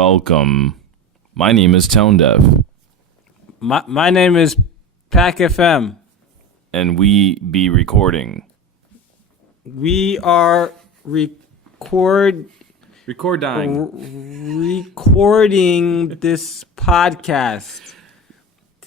welcome. My name is Tonedeff. My name is PackFM. And we be recording. We are recording this podcast.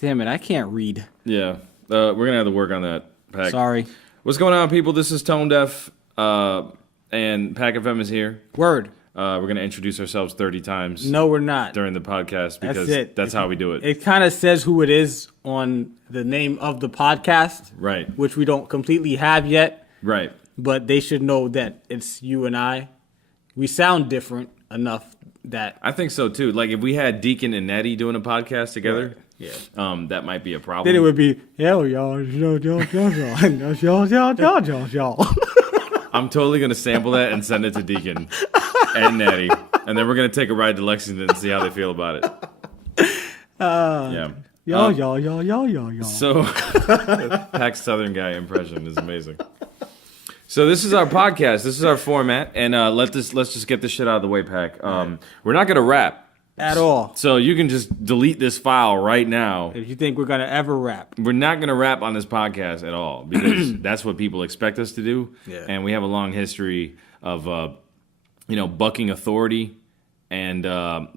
Damn it, I can't read. Yeah, we're going to have to work on that, Pack. Sorry. What's going on, people? This is Tonedeff, and PackFM is here. Word. We're going to introduce ourselves 30 times. No, we're not. During the podcast because that's how we do it. It kind of says who it is on the name of the podcast. Right. Which we don't completely have yet. Right. But they should know that it's you and I. We sound different enough that... I think so, too. Like, if we had Deacon and Nettie doing a podcast together... Right. Yeah. That might be a problem. Then it would be, y'all. I'm totally going to sample that and send it to Deacon and Natty. And then we're going to take a ride to Lexington and see how they feel about it. Yeah. Y'all. So, Pack's Southern guy impression is amazing. So this is our podcast. This is our format. And let's just get this shit out of the way, Pack. We're not going to rap. At all. So you can just delete this file right now. If you think we're going to ever rap. We're not going to rap on this podcast at all because that's what people expect us to do. Yeah. And we have a long history of, bucking authority and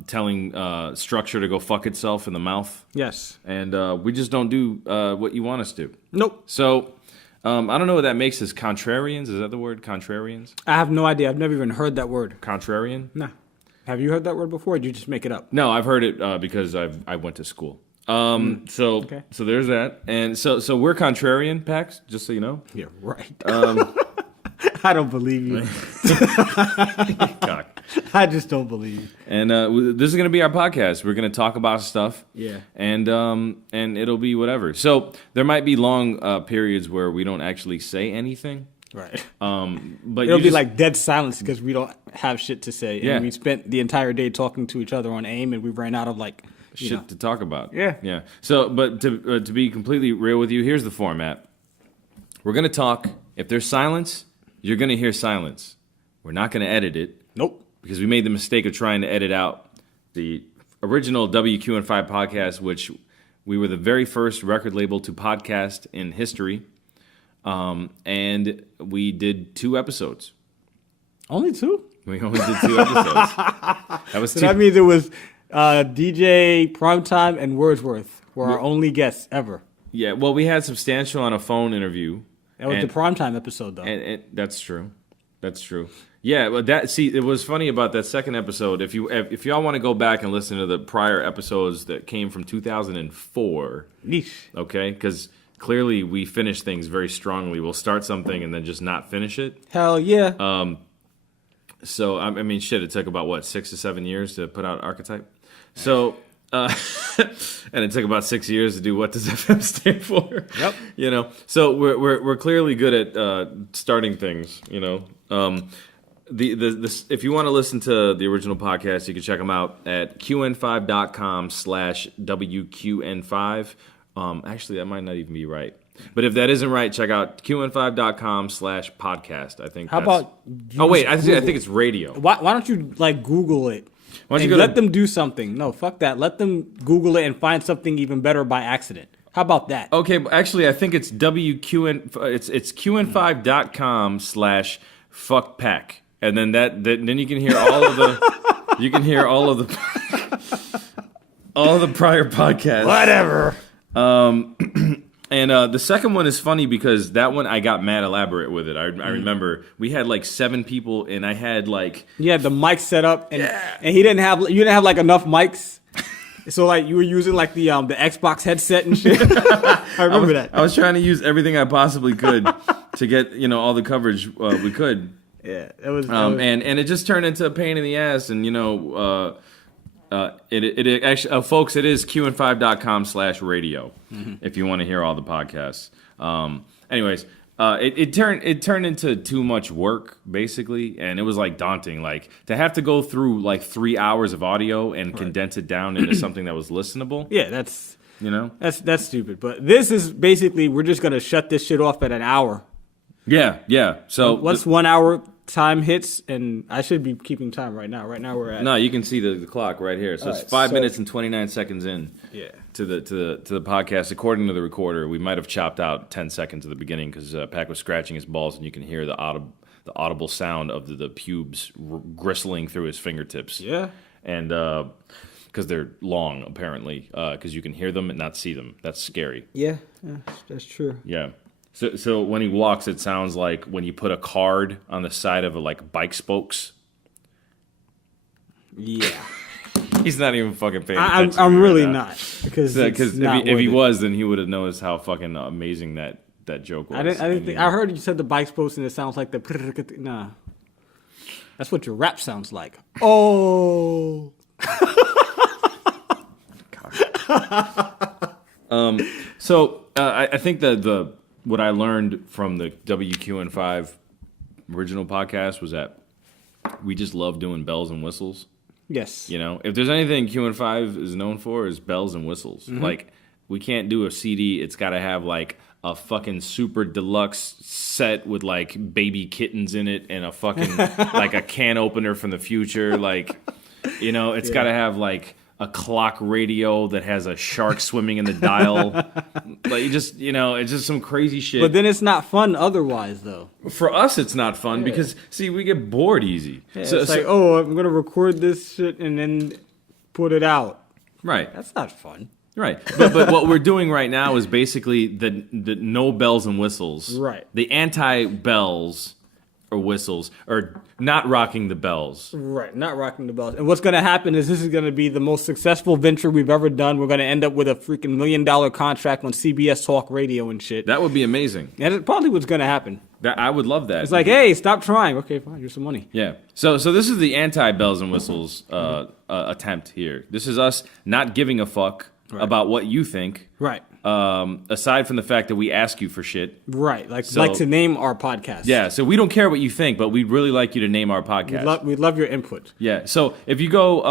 telling structure to go fuck itself in the mouth. Yes. And we just don't do what you want us to. Nope. So I don't know what that makes us. Contrarians? Is that the word? Contrarians? I have no idea. I've never even heard that word. Contrarian? Nah. Have you heard that word before, or did you just make it up? No, I've heard it because I went to school. So there's that. And so we're contrarian, Pax, just so you know. Yeah, right. I don't believe you. I just don't believe you. And this is going to be our podcast. We're going to talk about stuff. Yeah. And it'll be whatever. So there might be long periods where we don't actually say anything. Right. But it'll be like dead silence because we don't have shit to say. Yeah. And we spent the entire day talking to each other on AIM, and we ran out of shit to talk about. Yeah. Yeah. So, but to be completely real with you, here's the format. We're going to talk. If there's silence, you're going to hear silence. We're not going to edit it. Nope. Because we made the mistake of trying to edit out the original WQN5 podcast, which we were the very first record label to podcast in history. And we did 2 episodes. Only 2? We only did 2 episodes. That was 2. That means it was DJ Primetime and Wordsworth were our only guests ever. Yeah, well, we had Substantial on a phone interview. That was the Primetime episode, though. And that's true. That's true. Yeah, but it was funny about that second episode. If y'all want to go back and listen to the prior episodes that came from 2004. Niche. Okay, because... clearly, we finish things very strongly. We'll start something and then just not finish it. Hell yeah. So, I mean, shit, it took about, 6 to 7 years to put out Archetype? So, and it took about 6 years to do What Does FM stand for? Yep. So we're clearly good at starting things, if you want to listen to the original podcast, you can check them out at qn5.com/WQN5. Actually, that might not even be right. But if that isn't right, check out qn5.com/podcast. I think. How about? I think it's radio. Why don't you Google it? Why don't you let them do something? No, fuck that. Let them Google it and find something even better by accident. How about that? Okay, actually, I think it's WQN. It's qn5.com/fuckpack, and then then you can hear all of the. You can hear all of the prior podcasts. Whatever. And the second one is funny because that one I got mad elaborate with it. I remember we had 7 people and I had you had the mic set up and you didn't have enough mics. So you were using the Xbox headset and shit. I remember that. I was trying to use everything I possibly could to get all the coverage we could. Yeah, it was. And it just turned into a pain in the ass, and it actually, folks, it is qn5.com/radio if you want to hear all the podcasts. Anyways, it turned into too much work basically, and it was daunting, to have to go through 3 hours of audio and condense it down into something that was listenable. Yeah, that's stupid. But this is basically we're just gonna shut this shit off at an hour. Yeah. So what's 1 hour time hits, and I should be keeping time right now. Right now we're at No, you can see the clock right here. So it's 5 minutes and 29 seconds in. Yeah. To the podcast, according to the recorder, we might have chopped out 10 seconds at the beginning because Pac was scratching his balls, and you can hear the audible sound of the pubes gristling through his fingertips. Yeah. And because they're long, apparently, because you can hear them and not see them. That's scary. Yeah, that's true. Yeah. So when he walks, it sounds like when you put a card on the side of bike spokes. Yeah. He's not even fucking paying attention. I'm really not, because if he was, then he would have noticed how fucking amazing that joke was. I didn't think. I heard you said the bike spokes, and it sounds like the. Nah, that's what your rap sounds like. Oh. So I think that what I learned from the WQN5 original podcast was that we just love doing bells and whistles. Yes. You know, if there's anything QN5 is known for, is bells and whistles. Mm-hmm. Like, we can't do a CD. It's got to have like a fucking super deluxe set with like baby kittens in it and a fucking like a can opener from the future. Like, you know, it's got to have like a clock radio that has a shark swimming in the dial. Like, it's just some crazy shit. But then it's not fun otherwise, though. For us, it's not fun because, see, we get bored easy. Yeah, it's like, I'm going to record this shit and then put it out. Right. That's not fun. Right. But what we're doing right now is basically the no bells and whistles. Right. The anti-bells or whistles, or not rocking the bells. Right, not rocking the bells. And what's going to happen is this is going to be the most successful venture we've ever done. We're going to end up with a freaking $1 million contract on CBS Talk Radio and shit. That would be amazing. And it's probably what's going to happen. I would love that. It's like, hey, stop trying. Okay, fine, here's some money. Yeah. So this is the anti-bells and whistles attempt here. This is us not giving a fuck about what you think. Right. Aside from the fact that we ask you for shit. Right. Like to name our podcast. Yeah. So we don't care what you think, but we'd really like you to name our podcast. We'd love your input. Yeah. So if you go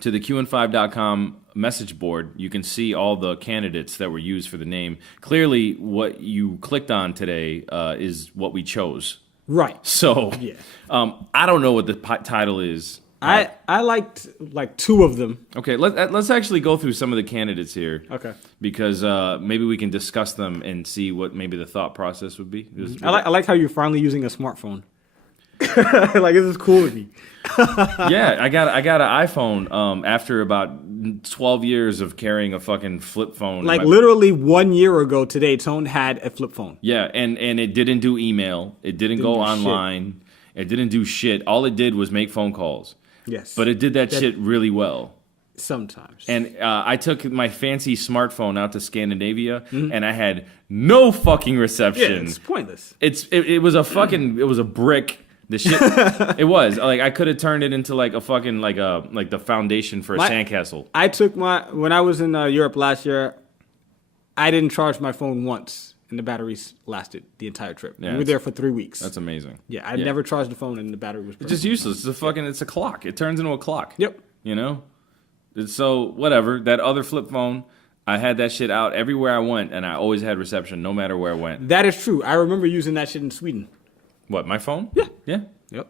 to the qn5.com message board, you can see all the candidates that were used for the name. Clearly, what you clicked on today is what we chose. Right. So yeah. I don't know what the title is. I liked like two of them. Okay, let's actually go through some of the candidates here. Okay. Because maybe we can discuss them and see what maybe the thought process would be. I like how you're finally using a smartphone. Like, this is cool with me. Yeah, I got an iPhone after about 12 years of carrying a fucking flip phone. Like, literally 1 year ago today, Tone had a flip phone. Yeah, and it didn't do email. It didn't go online. Shit. It didn't do shit. All it did was make phone calls. Yes. But it did that shit really well. Sometimes. And I took my fancy smartphone out to Scandinavia, and I had no fucking reception. Yeah, it's pointless. It was a brick. The shit. It was like I could have turned it into like a fucking like the foundation for a sandcastle. I took when I was in Europe last year, I didn't charge my phone once, and the batteries lasted the entire trip. Yeah, we were there for 3 weeks. That's amazing. Yeah, I never charged the phone, and the battery was perfect. It's just useless. It's a clock. It turns into a clock. Yep. You know. So whatever. That other flip phone, I had that shit out everywhere I went, and I always had reception no matter where I went. That is true. I remember using that shit in Sweden. What, my phone? Yeah. Yeah. Yep.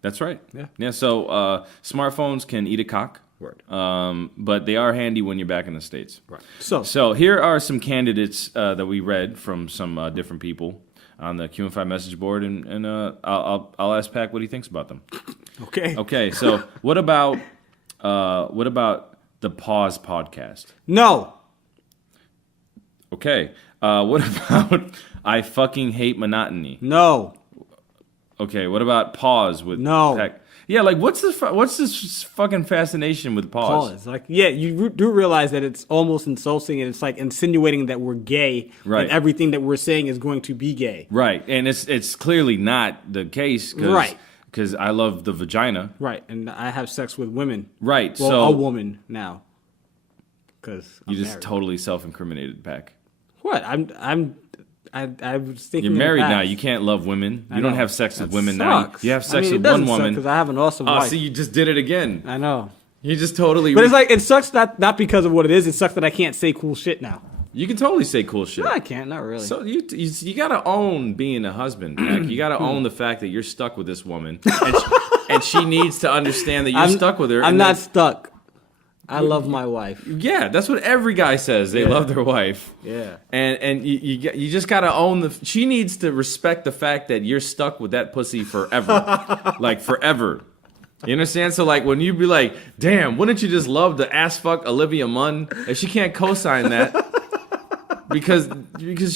That's right. Yeah. Yeah. So smartphones can eat a cock. Word. But they are handy when you're back in the States. Right. So here are some candidates that we read from some different people on the QN5 message board, and I'll ask Pac what he thinks about them. Okay. Okay. So what about the Pause podcast? No. Okay. What about I fucking hate monotony? No. Okay. What about Pause with No. Pac? Yeah, like what's this fucking fascination with pause? Like, yeah, you do realize that it's almost insulting, and it's like insinuating that we're gay, right? And everything that we're saying is going to be gay, right? And it's clearly not the case, right? Because I love the vagina, right? And I have sex with women, right? Well, so a woman now, because you just married. Totally self-incriminated, Pac. What? I was thinking you're married now. You can't love women. You don't have sex with women sucks. now. You have sex with one woman. Because I have an awesome wife. So you just did it again. I know. You just totally. But it's like it sucks not because of what it is. It sucks that I can't say cool shit now. You can totally say cool shit. No, I can't. Not really. So you gotta own being a husband, Pack. You gotta own the fact that you're stuck with this woman, and she needs to understand that you're stuck with her. I'm not stuck. I love my wife. Yeah, that's what every guy says. They love their wife. Yeah. And you just gotta own she needs to respect the fact that you're stuck with that pussy forever, like forever. You understand? So like when you be like, damn, wouldn't you just love to ass fuck Olivia Munn? If she can't co-sign that, because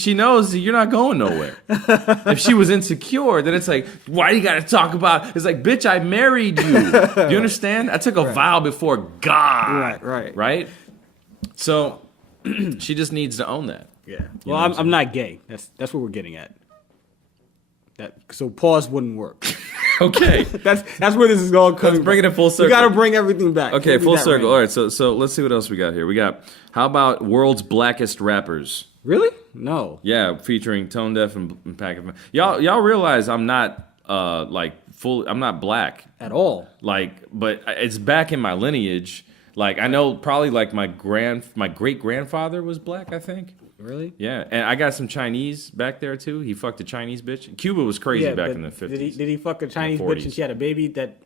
she knows you're not going nowhere. If she was insecure, then it's like, why do you got to talk about? It's like, bitch, I married you. Do you understand? I took a vow before God. Right. So she just needs to own that. Yeah. Well, I'm not gay. That's what we're getting at. So pause wouldn't work. Okay. That's where this is going. Let's bring it in full circle. You got to bring everything back. Okay, full circle. All right, so let's see what else we got here. We got, how about World's Blackest Rappers? Really? No. Yeah, featuring Tonedeff and PackFM. Y'all realize I'm not I'm not black at all. But it's back in my lineage. Like I know probably like my great grandfather was black, I think. Really? Yeah, and I got some Chinese back there too. He fucked a Chinese bitch. Cuba was crazy back in the 50s. Did he fuck a Chinese bitch and she had a baby that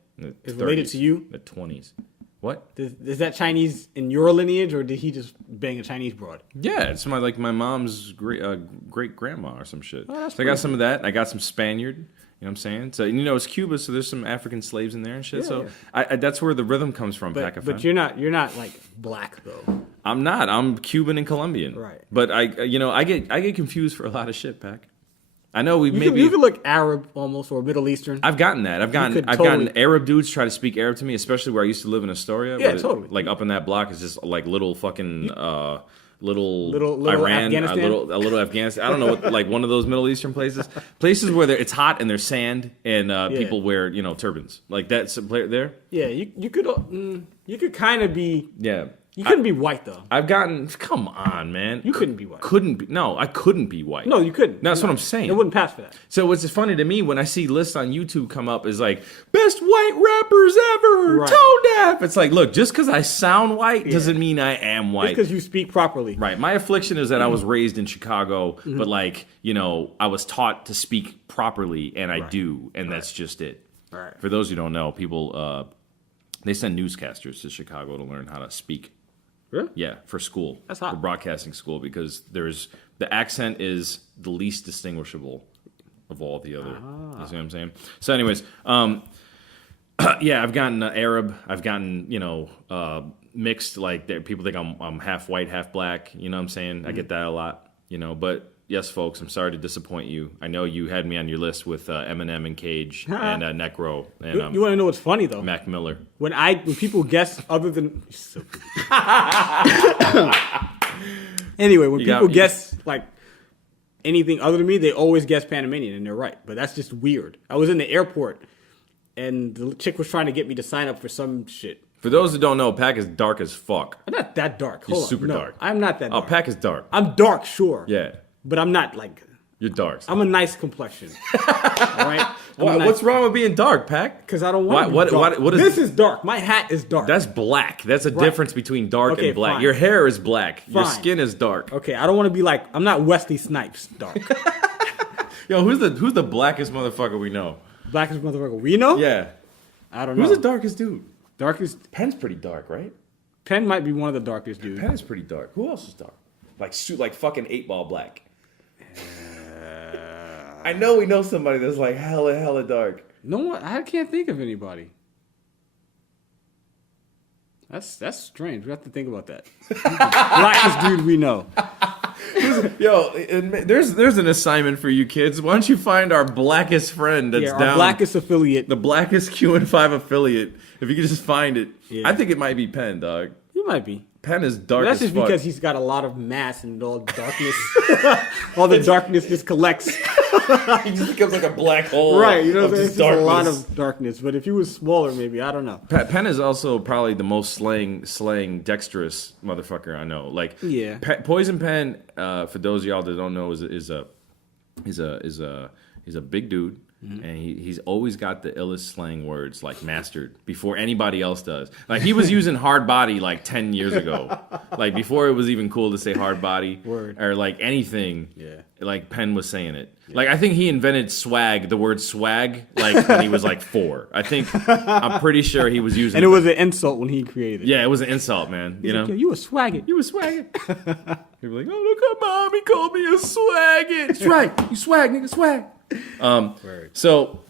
is related to you? The 20s. What? Is that Chinese in your lineage, or did he just bang a Chinese broad? Yeah, it's my mom's great grandma or some shit. Oh, so I got some of that. I got some Spaniard. You know what I'm saying? So it's Cuba, so there's some African slaves in there and shit. I that's where the rhythm comes from. But you're not like black though. I'm not. I'm Cuban and Colombian. Right. But I get confused for a lot of shit, Pac. I know you could look Arab almost or Middle Eastern. I've gotten that. I've gotten Arab dudes try to speak Arab to me, especially where I used to live in Astoria. Yeah, totally. Like up in that block is just like little fucking little Iran, Afghanistan? a little Afghanistan. I don't know what, like one of those Middle Eastern places where it's hot and there's sand and people wear turbans like that's there. Yeah, you could kind of be. Yeah. You couldn't be white though. Come on, man. You couldn't be white. I couldn't be white. No, you couldn't. That's what I'm saying. It wouldn't pass for that. So what's funny to me when I see lists on YouTube come up is like, best white rappers ever, right. Tonedeff. It's like, look, just because I sound white doesn't mean I am white. Just because you speak properly. Right. My affliction is that I was raised in Chicago, but I was taught to speak properly, and I do, and that's just it. Right. For those who don't know, people, they send newscasters to Chicago to learn how to speak. Really? Yeah, for school. That's hot. For broadcasting school, because the accent is the least distinguishable of all the other. You see what I'm saying? So, anyways, I've gotten Arab. I've gotten mixed. Like people think I'm half white, half black. You know what I'm saying? I get that a lot. But yes, folks, I'm sorry to disappoint you. I know you had me on your list with Eminem and Cage and Necro. And, you want to know what's funny though? Mac Miller. When people guess other than anyway, when people guess like anything other than me, they always guess Panamanian, and they're right. But that's just weird. I was in the airport, and the chick was trying to get me to sign up for some shit. For those who don't know, Pac is dark as fuck. I'm not that dark. He's super dark. I'm not that dark. Oh, Pac is dark. I'm dark, sure. Yeah. But I'm not like... You're dark. I'm a nice complexion. All right? What's wrong with being dark, Pac? Because I don't want to be dark. What is this is dark. My hat is dark. That's black. That's a difference between dark and black. Fine. Your hair is black. Fine. Your skin is dark. Okay, I don't want to be like... I'm not Wesley Snipes dark. Yo, who's the blackest motherfucker we know? Blackest motherfucker we know? Yeah. I don't know. Who's the darkest dude? Darkest... Penn's pretty dark, right? Penn might be one of the darkest dudes. Penn is pretty dark. Who else is dark? Like fucking 8-ball black. I know we know somebody that's like hella dark. No one. I can't think of anybody. That's strange. We have to think about that. Blackest dude we know. Yo, there's an assignment for you kids. Why don't you find our blackest friend that's our down? Blackest affiliate. The blackest Q&5 affiliate. If you could just find it. Yeah. I think it might be Penn, dog. He might be. Penn is dark That's as just fuck. because he's got a lot of mass and all darkness. All the darkness just collects. He just becomes like a black hole. Right, you know what I'm saying? Just It's just a lot of darkness. But if he was smaller, maybe, I don't know. Penn is also probably the most slang dexterous motherfucker I know. Like, yeah. Poison Penn, for those of y'all that don't know, is a big dude. And he's always got the illest slang words like mastered before anybody else does. Like he was using hard body like 10 years ago. Like before it was even cool to say hard body or like anything. Yeah. Like Penn was saying it. Yeah. Like I think he invented swag, the word swag, like when he was like 4. I'm pretty sure he was using and it was an insult when he created it. Yeah, it was an insult, man. You know? Like, you a swaggin'. You a swaggin'. People were like, oh, look at mom, he called me a swaggin'. That's right. You swag, nigga, swag. So,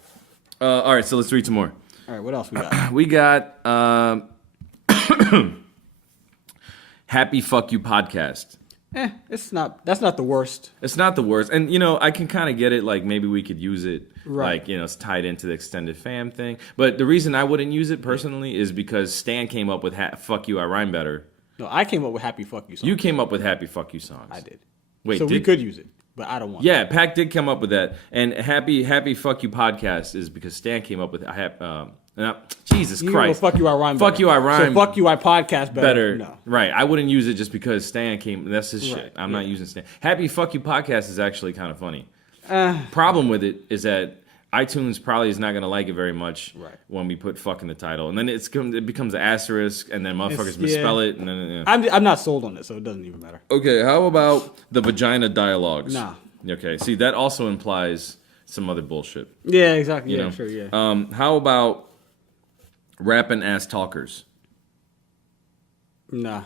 all right, so let's read some more. All right, what else we got? We got Happy Fuck You Podcast. That's not the worst. It's not the worst. And, you know, I can kind of get it. Like, maybe we could use it. Right. Like, you know, it's tied into the extended fam thing. But the reason I wouldn't use it personally is because Stan came up with Fuck You, I Rhyme Better. No, I came up with Happy Fuck You songs. You came up with Happy Fuck You songs. I did. Wait, so we could use it, but I don't want it. Pac did come up with that. And Happy Fuck You Podcast is because Stan came up with Jesus Christ. Fuck You, I Rhyme Fuck better. You, I Rhyme. So Fuck You, I Podcast better. No. Right. I wouldn't use it just because Stan came. That's his shit. I'm not using Stan. Happy Fuck You Podcast is actually kind of funny. Problem with it is that iTunes probably is not going to like it very much when we put fuck in the title. And then it becomes an asterisk, and then motherfuckers misspell it. And then I'm not sold on it, so it doesn't even matter. Okay, how about the vagina dialogues? Nah. Okay, see, that also implies some other bullshit. Yeah, exactly. You know? Sure, yeah. How about rapping ass talkers? Nah.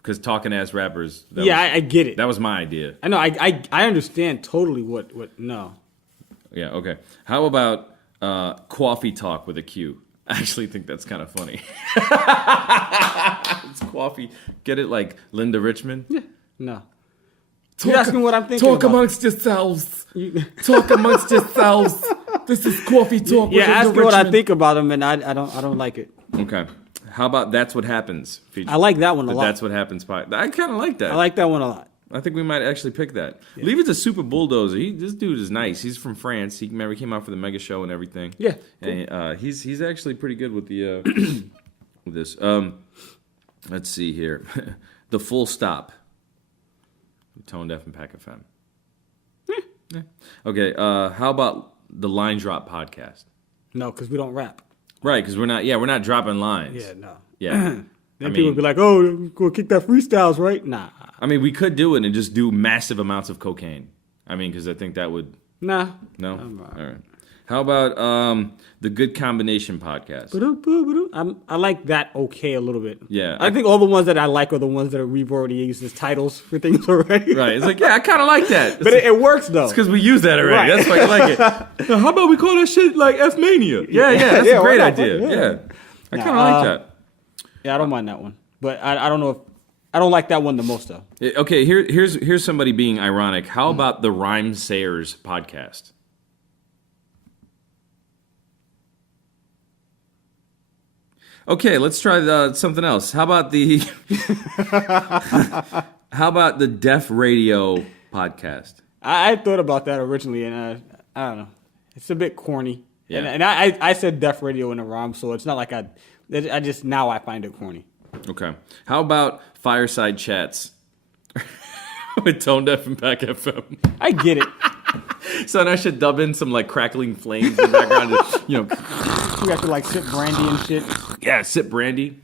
Because talking ass rappers. I get it. That was my idea. I know. I understand totally what. No. Yeah. Okay. How about coffee talk with a Q? I actually think that's kind of funny. It's coffee. Get it like Linda Richmond? Yeah. No. You're asking what I'm thinking. Talk amongst yourselves. Talk amongst yourselves. This is coffee talk. Yeah, ask me what I think about him, and I don't like it. Okay. How about That's What Happens? Feature? I like that one a lot. That's What Happens. I kind of like that. I like that one a lot. I think we might actually pick that. Yeah. Leave it to Super Bulldozer. This dude is nice. He's from France. He came out for the Mega Show and everything. Yeah. Cool. And he's actually pretty good with the with this. Let's see here. The Full Stop. Tonedeff and PackFM. Yeah. Okay. How about the Line Drop podcast? No, because we don't rap. Right, because we're not dropping lines. Yeah, no. Yeah. Then people would be like, oh, we're going to kick that freestyles, right? Nah. I mean, we could do it and just do massive amounts of cocaine. I mean, because I think that would... Nah. No? All right. How about the Good Combination podcast? I like that okay a little bit. Yeah. I think all the ones that I like are the ones that we've already used as titles for things already. Right. It's like, yeah, I kind of like that. But it works, though. It's because we use that already. Right. That's why I like it. Now, how about we call that shit like F-Mania? Yeah, that's a great idea. Yeah. I kind of like that. Yeah, I don't mind that one. But I don't know if... I don't like that one the most, though. Okay, here's somebody being ironic. How about the Rhyme Sayers podcast? Okay, let's try something else. How about the Deaf Radio podcast? I thought about that originally, and I don't know. It's a bit corny. Yeah. And I said Deaf Radio in a rhyme, so it's not like I just now I find it corny. Okay. How about Fireside Chats with Tonedeff and PackFM? I get it. So then I should dub in some like crackling flames in the background. You know, we have to like sip brandy and shit. Yeah, sip brandy.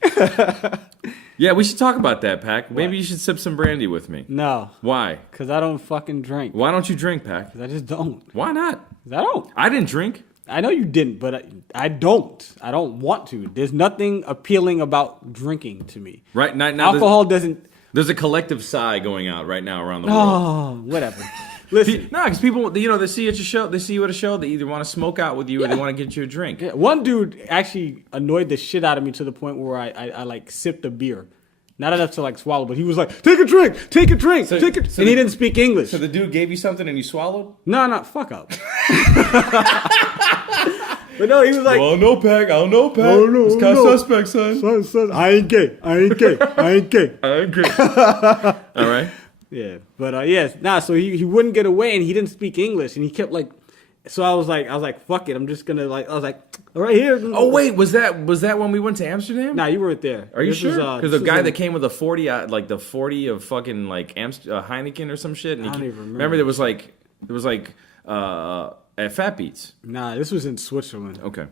Yeah, we should talk about that, Pack. Maybe you should sip some brandy with me. No. Why? Because I don't fucking drink. Why don't you drink, Pack? Because I just don't. Why not? 'Cause I don't. I didn't drink. I know you didn't, but I don't. I don't want to. There's nothing appealing about drinking to me. Right now, alcohol doesn't. There's a collective sigh going out right now around the world. Oh, whatever. Listen, no, because people, they see you at your show, they see you at a show, they either want to smoke out with you or they want to get you a drink. Yeah. One dude actually annoyed the shit out of me to the point where I like sipped a beer. Not enough to like swallow, but he was like, take a drink, and he didn't speak English. So the dude gave you something and you swallowed? No, fuck up. But no, he was like, well, no, Pack. I don't know, Pack. No, it's kind of suspect, son. Son, I ain't gay. All right. Yeah, but yes, so he wouldn't get away, and he didn't speak English, and he kept like, so I was like, fuck it, I'm just gonna like, I was like, all right here. Oh wait, was that when we went to Amsterdam? Nah, you weren't there. Are you sure? Because the guy that came with the 40, like the 40 of fucking like Heineken or some shit. And I don't even remember. Remember there was like At Fat Beats. Nah, this was in Switzerland. Okay.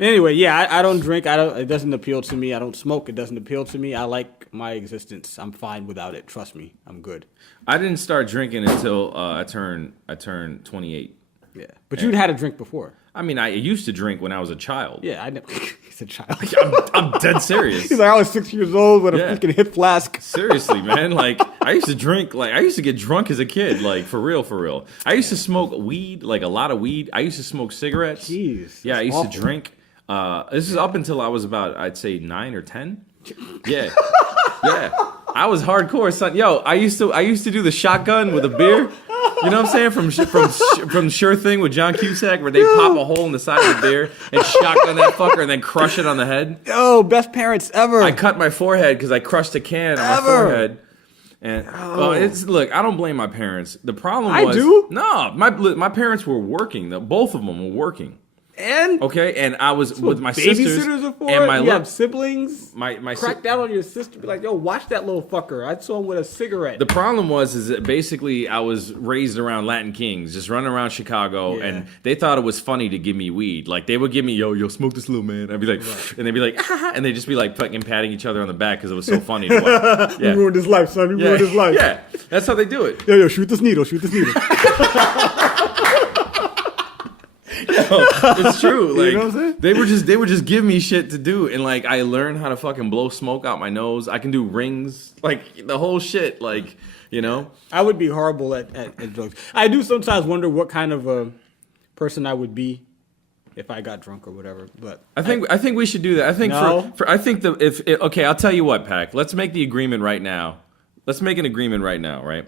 Anyway, yeah, I don't drink. It doesn't appeal to me. I don't smoke. It doesn't appeal to me. I like my existence. I'm fine without it. Trust me, I'm good. I didn't start drinking until I turned 28. Yeah, but you'd had a drink before. I mean, I used to drink when I was a child. Yeah, I know. He's a child. I'm dead serious. He's like, I was 6 years old with a freaking hip flask. Seriously, man. Like, I used to drink, like, I used to get drunk as a kid, like, for real, for real. I used to smoke weed, like, a lot of weed. I used to smoke cigarettes. Jeez. Yeah, I used awful. to drink. This is up until I was about, I'd say, 9 or 10. Yeah. Yeah. I was hardcore, son. Yo, I used to do the shotgun with a beer. You know what I'm saying? From Sure Thing with John Cusack, where they pop a hole in the side of the beer and shotgun that fucker and then crush it on the head. Oh, best parents ever. I cut my forehead because I crushed a can on my forehead. And look, I don't blame my parents. The problem was I do. No, my parents were working. Both of them were working. And okay, and I was with my sisters sisters are for and it? my you have siblings. My crack down on your sister. Be like, yo, watch that little fucker. I saw him with a cigarette. The problem is that basically I was raised around Latin kings, just running around Chicago, and they thought it was funny to give me weed. Like they would give me, yo, smoke this little man. I'd be like, and they'd be like, and they'd just be like fucking patting each other on the back because it was so funny to watch. You ruined his life, son. You ruined his life. Yeah, that's how they do it. Yo, shoot this needle. Shoot this needle. Yo, it's true. Like you know what I'm saying? they would just give me shit to do, and like I learned how to fucking blow smoke out my nose. I can do rings, like the whole shit. Like I would be horrible at drugs. I do sometimes wonder what kind of a person I would be if I got drunk or whatever. But I think we should do that. I think I think okay, I'll tell you what, Pac. Let's make the agreement right now. Let's make an agreement right now, right?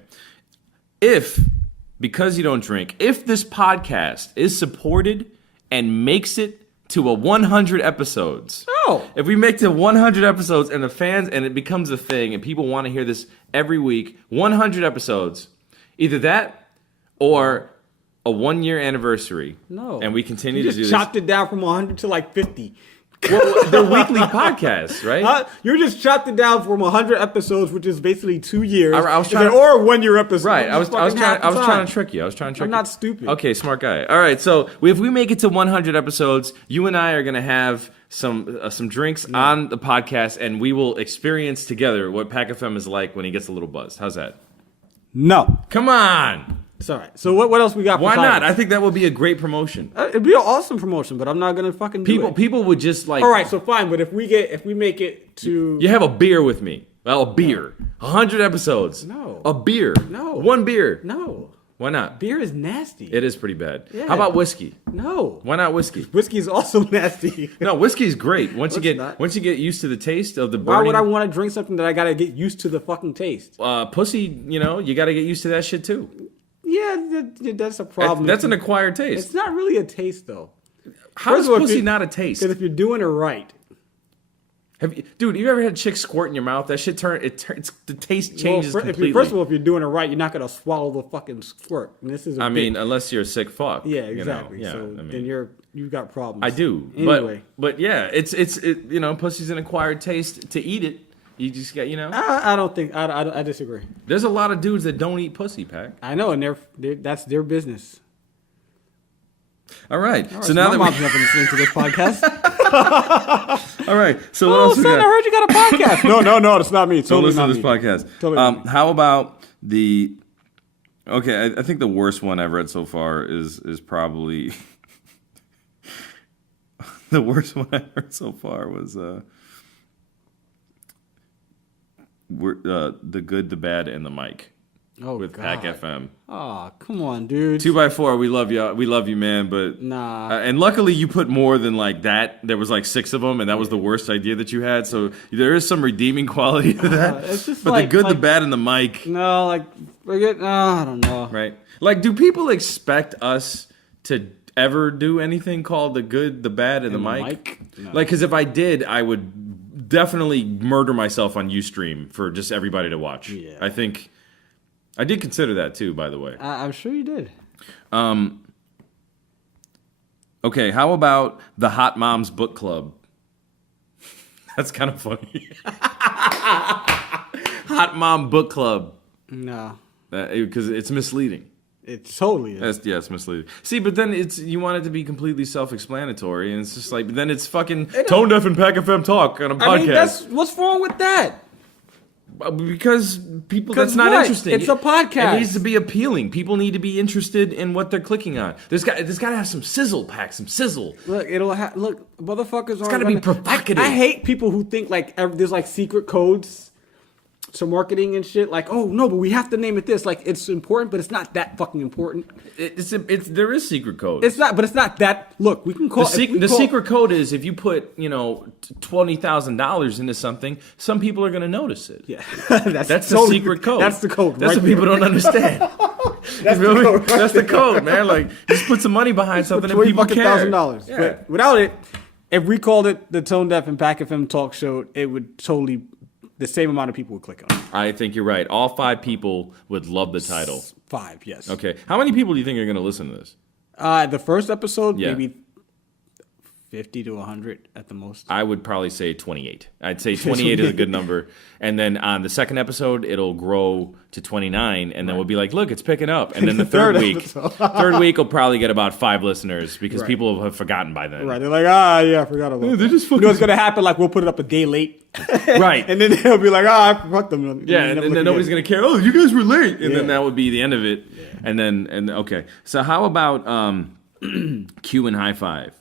Because you don't drink, if this podcast is supported and makes it to 100 episodes, if we make to 100 episodes and the fans, and it becomes a thing and people want to hear this every week, 100 episodes, either that or a 1-year anniversary. No. And we continue you to do this. just chopped it down from 100 to like 50. Well, they're weekly podcasts, right? You just chopped it down from 100 episodes, which is basically 2 years. I was trying or a 1-year episode. Right. I was trying to trick you. I'm not stupid. Okay, smart guy. All right. So if we make it to 100 episodes, you and I are gonna have some drinks on the podcast, and we will experience together what PackFM is like when he gets a little buzzed. How's that? No. Come on. It's all right. So what else we got? Why not? I think that would be a great promotion. It'd be an awesome promotion, but I'm not gonna fucking do it. People would just like. All right, so fine. But if we make it to, you have a beer with me. Well, a beer. 100 episodes. No. A beer. No. 1 beer. No. Why not? Beer is nasty. It is pretty bad. Yeah. How about whiskey? No. Why not whiskey? Whiskey is also nasty. No, whiskey's great. Once you get used to the taste of the burning. Why would I want to drink something that I gotta get used to the fucking taste? Pussy, you gotta get used to that shit too. Yeah, that's a problem. That's an acquired taste. It's not really a taste though. How is pussy not a taste? Because if you're doing it right. Dude, you ever had chicks squirt in your mouth? That shit the taste changes completely. First of all, if you're doing it right, you're not gonna swallow the fucking squirt. And this is. Unless you're a sick fuck. Yeah, exactly. Then you've got problems. I do. Anyway, but yeah, it's pussy's an acquired taste. To eat it, you just got I don't think I disagree. There's a lot of dudes that don't eat pussy, Pac. I know, and that's their business. All right. So now my mom's never listening to this podcast. All right. So what else? Son, I heard you got a podcast. No, it's not me. Don't listen to this podcast. Totally how about the? Okay, I think the worst one I've read so far is probably the worst one I've heard so far was the good, the bad, and the mic. With PackFM. Oh, come on, dude. 2x4, we love you. We love you, man. But nah. And luckily, you put more than like that. There was like 6 of them, and that was the worst idea that you had. So there is some redeeming quality to that. It's just but the good, the bad, and the mic. No, forget. No, I don't know. Right? Like, do people expect us to ever do anything called the good, the bad, and the mic? No. Like, because if I did, I would definitely murder myself on Ustream for just everybody to watch. Yeah. I think. I did consider that too, by the way. I'm sure you did. Okay, how about the Hot Moms Book Club? That's kind of funny. Hot Mom Book Club. No. Because it's misleading. It totally is. It's misleading. See, but then you want it to be completely self-explanatory, and it's just like, but then it's fucking Tonedeff and PackFM talk on a podcast. I mean, what's wrong with that? Because that's not interesting. It's a podcast. It needs to be appealing. People need to be interested in what they're clicking on. There's got to have some sizzle, Pack, some sizzle. Look, motherfuckers. It's got to be provocative. I hate people who think like there's like secret codes to marketing and shit. Like, oh no, but we have to name it this. Like, it's important, but it's not that fucking important. There is secret code. It's not, but it's not that. Look, we can call the secret code is if you put $20,000 into something, some people are going to notice it. Yeah, that's the secret code. That's the code. That's what people don't understand. That's the code. That's the code, man. Like, just put some money behind something and people care. $20,000. Yeah. But without it, if we called it the Tonedeff and PackFM Talk Show, it would totally. The same amount of people would click on it. I think you're right. All 5 people would love the title. 5, yes. Okay. How many people do you think are going to listen to this? The first episode, maybe 50 to 100 at the most. I would probably say 28. I'd say 28 is a good number. And then on the second episode, it'll grow to 29. And then we'll be like, look, it's picking up. And then the third week will probably get about 5 listeners because people have forgotten by then. Right. They're like, I forgot about that. Just you know what's going to happen? Like, we'll put it up a day late. Right. And then they'll be like, I forgot them. Yeah, and then nobody's going to care. Oh, you guys were late. And then that would be the end of it. Yeah. Okay. So how about Q and High Five?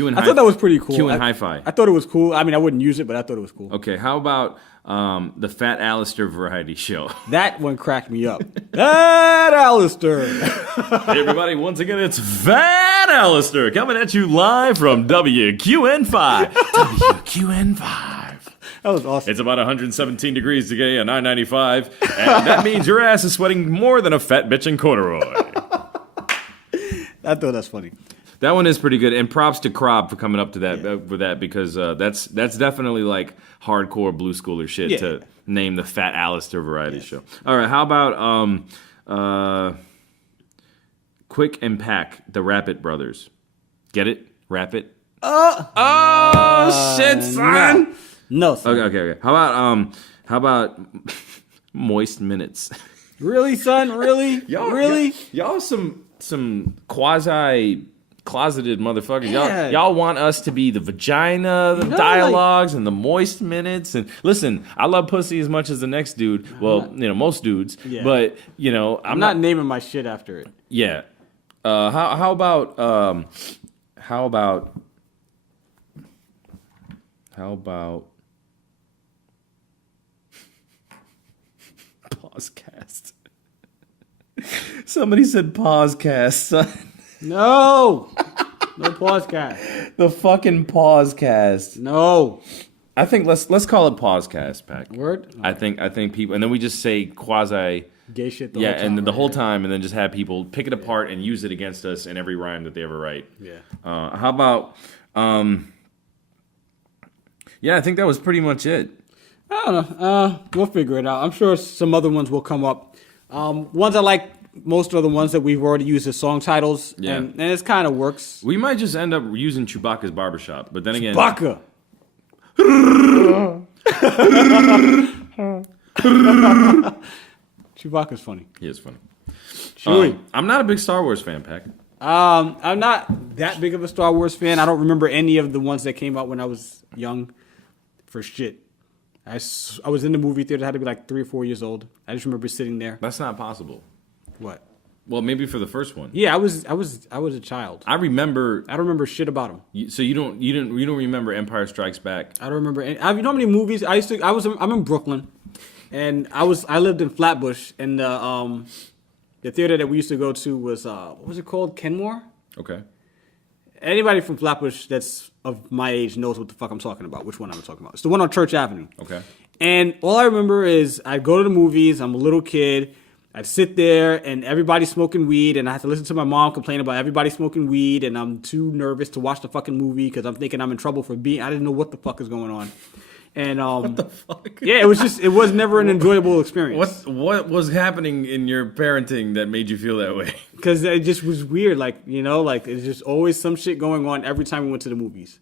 I thought that was pretty cool. Q and Hi-Fi. I thought it was cool. I mean, I wouldn't use it, but I thought it was cool. Okay, how about the Fat Alistair variety show? That one cracked me up. Fat Alistair. Hey, everybody, once again, it's Fat Alistair coming at you live from WQN5. WQN5. That was awesome. It's about 117 degrees today on I-95, and that means your ass is sweating more than a fat bitch in corduroy. I thought that's funny. That one is pretty good, and props to Krob for coming up to that for that because that's definitely like hardcore blue schooler shit to name the Fat Alistair variety show. All right, how about Quick and Pack, the Rapid Brothers? Get it? Rapid? Shit, son. No, son. Okay. How about Moist Minutes? Really, son? Really? Really? Y'all some quasi closeted motherfuckers. Y'all want us to be the vagina, the dialogues, and the moist minutes. And listen, I love pussy as much as the next dude. Well, most dudes. Yeah. But I'm not naming my shit after it. Yeah. How about Pausecast? Somebody said pausecast, son. No pausecast. The fucking pausecast. No. I think let's call it pausecast, Pack. Word. I think people, and then we just say quasi gay shit. The whole time, and the whole time, and then just have people pick it apart and use it against us in every rhyme that they ever write. Yeah. How about? Yeah, I think that was pretty much it. I don't know. We'll figure it out. I'm sure some other ones will come up. Ones I like. Most of the ones that we've already used as song titles, and it kind of works. We might just end up using Chewbacca's barbershop, but then again, Chewbacca. Chewbacca's funny. He is funny. Chewie. I'm not a big Star Wars fan, Pack. I'm not that big of a Star Wars fan. I don't remember any of the ones that came out when I was young. For shit. I was in the movie theater. I had to be like 3 or 4 years old. I just remember sitting there. That's not possible. What? Well, maybe for the first one. Yeah, I was a child. I don't remember shit about them. So you don't remember Empire Strikes Back? I don't remember any. You know how many movies I'm in Brooklyn, and I lived in Flatbush, and the theater that we used to go to was what was it called? Kenmore. Okay. Anybody from Flatbush that's of my age knows what the fuck I'm talking about. Which one I'm talking about? It's the one on Church Avenue. Okay. And all I remember is I'd go to the movies. I'm a little kid. I'd sit there and everybody's smoking weed, and I have to listen to my mom complain about everybody smoking weed, and I'm too nervous to watch the fucking movie because I'm thinking I'm in trouble for being. I didn't know what the fuck is going on. And what the fuck? Yeah, it was never an enjoyable experience. What was happening in your parenting that made you feel that way? Because it just was weird, like there's just always some shit going on every time we went to the movies.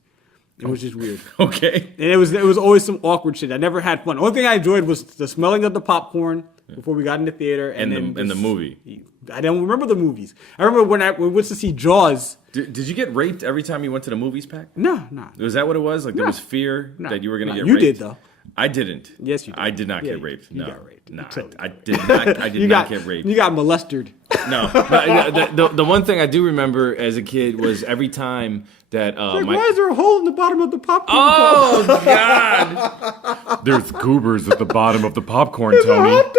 It was just weird. Okay. And it was always some awkward shit. I never had fun. The only thing I enjoyed was the smelling of the popcorn, before we got in the theater. And in the movie. I don't remember the movies. I remember when we went to see Jaws. Did you get raped every time you went to the movies, Pack? No. Was that what it was? Like there was fear that you were going to get you raped? You did, though. I didn't. Yes, you did. I did not get raped. You No. got raped. No, Totally I did not. I did not get raped. You got molested. No. The one thing I do remember as a kid was every time that why is there a hole in the bottom of the popcorn? Oh God! There's goobers at the bottom of the popcorn, Tony. A hot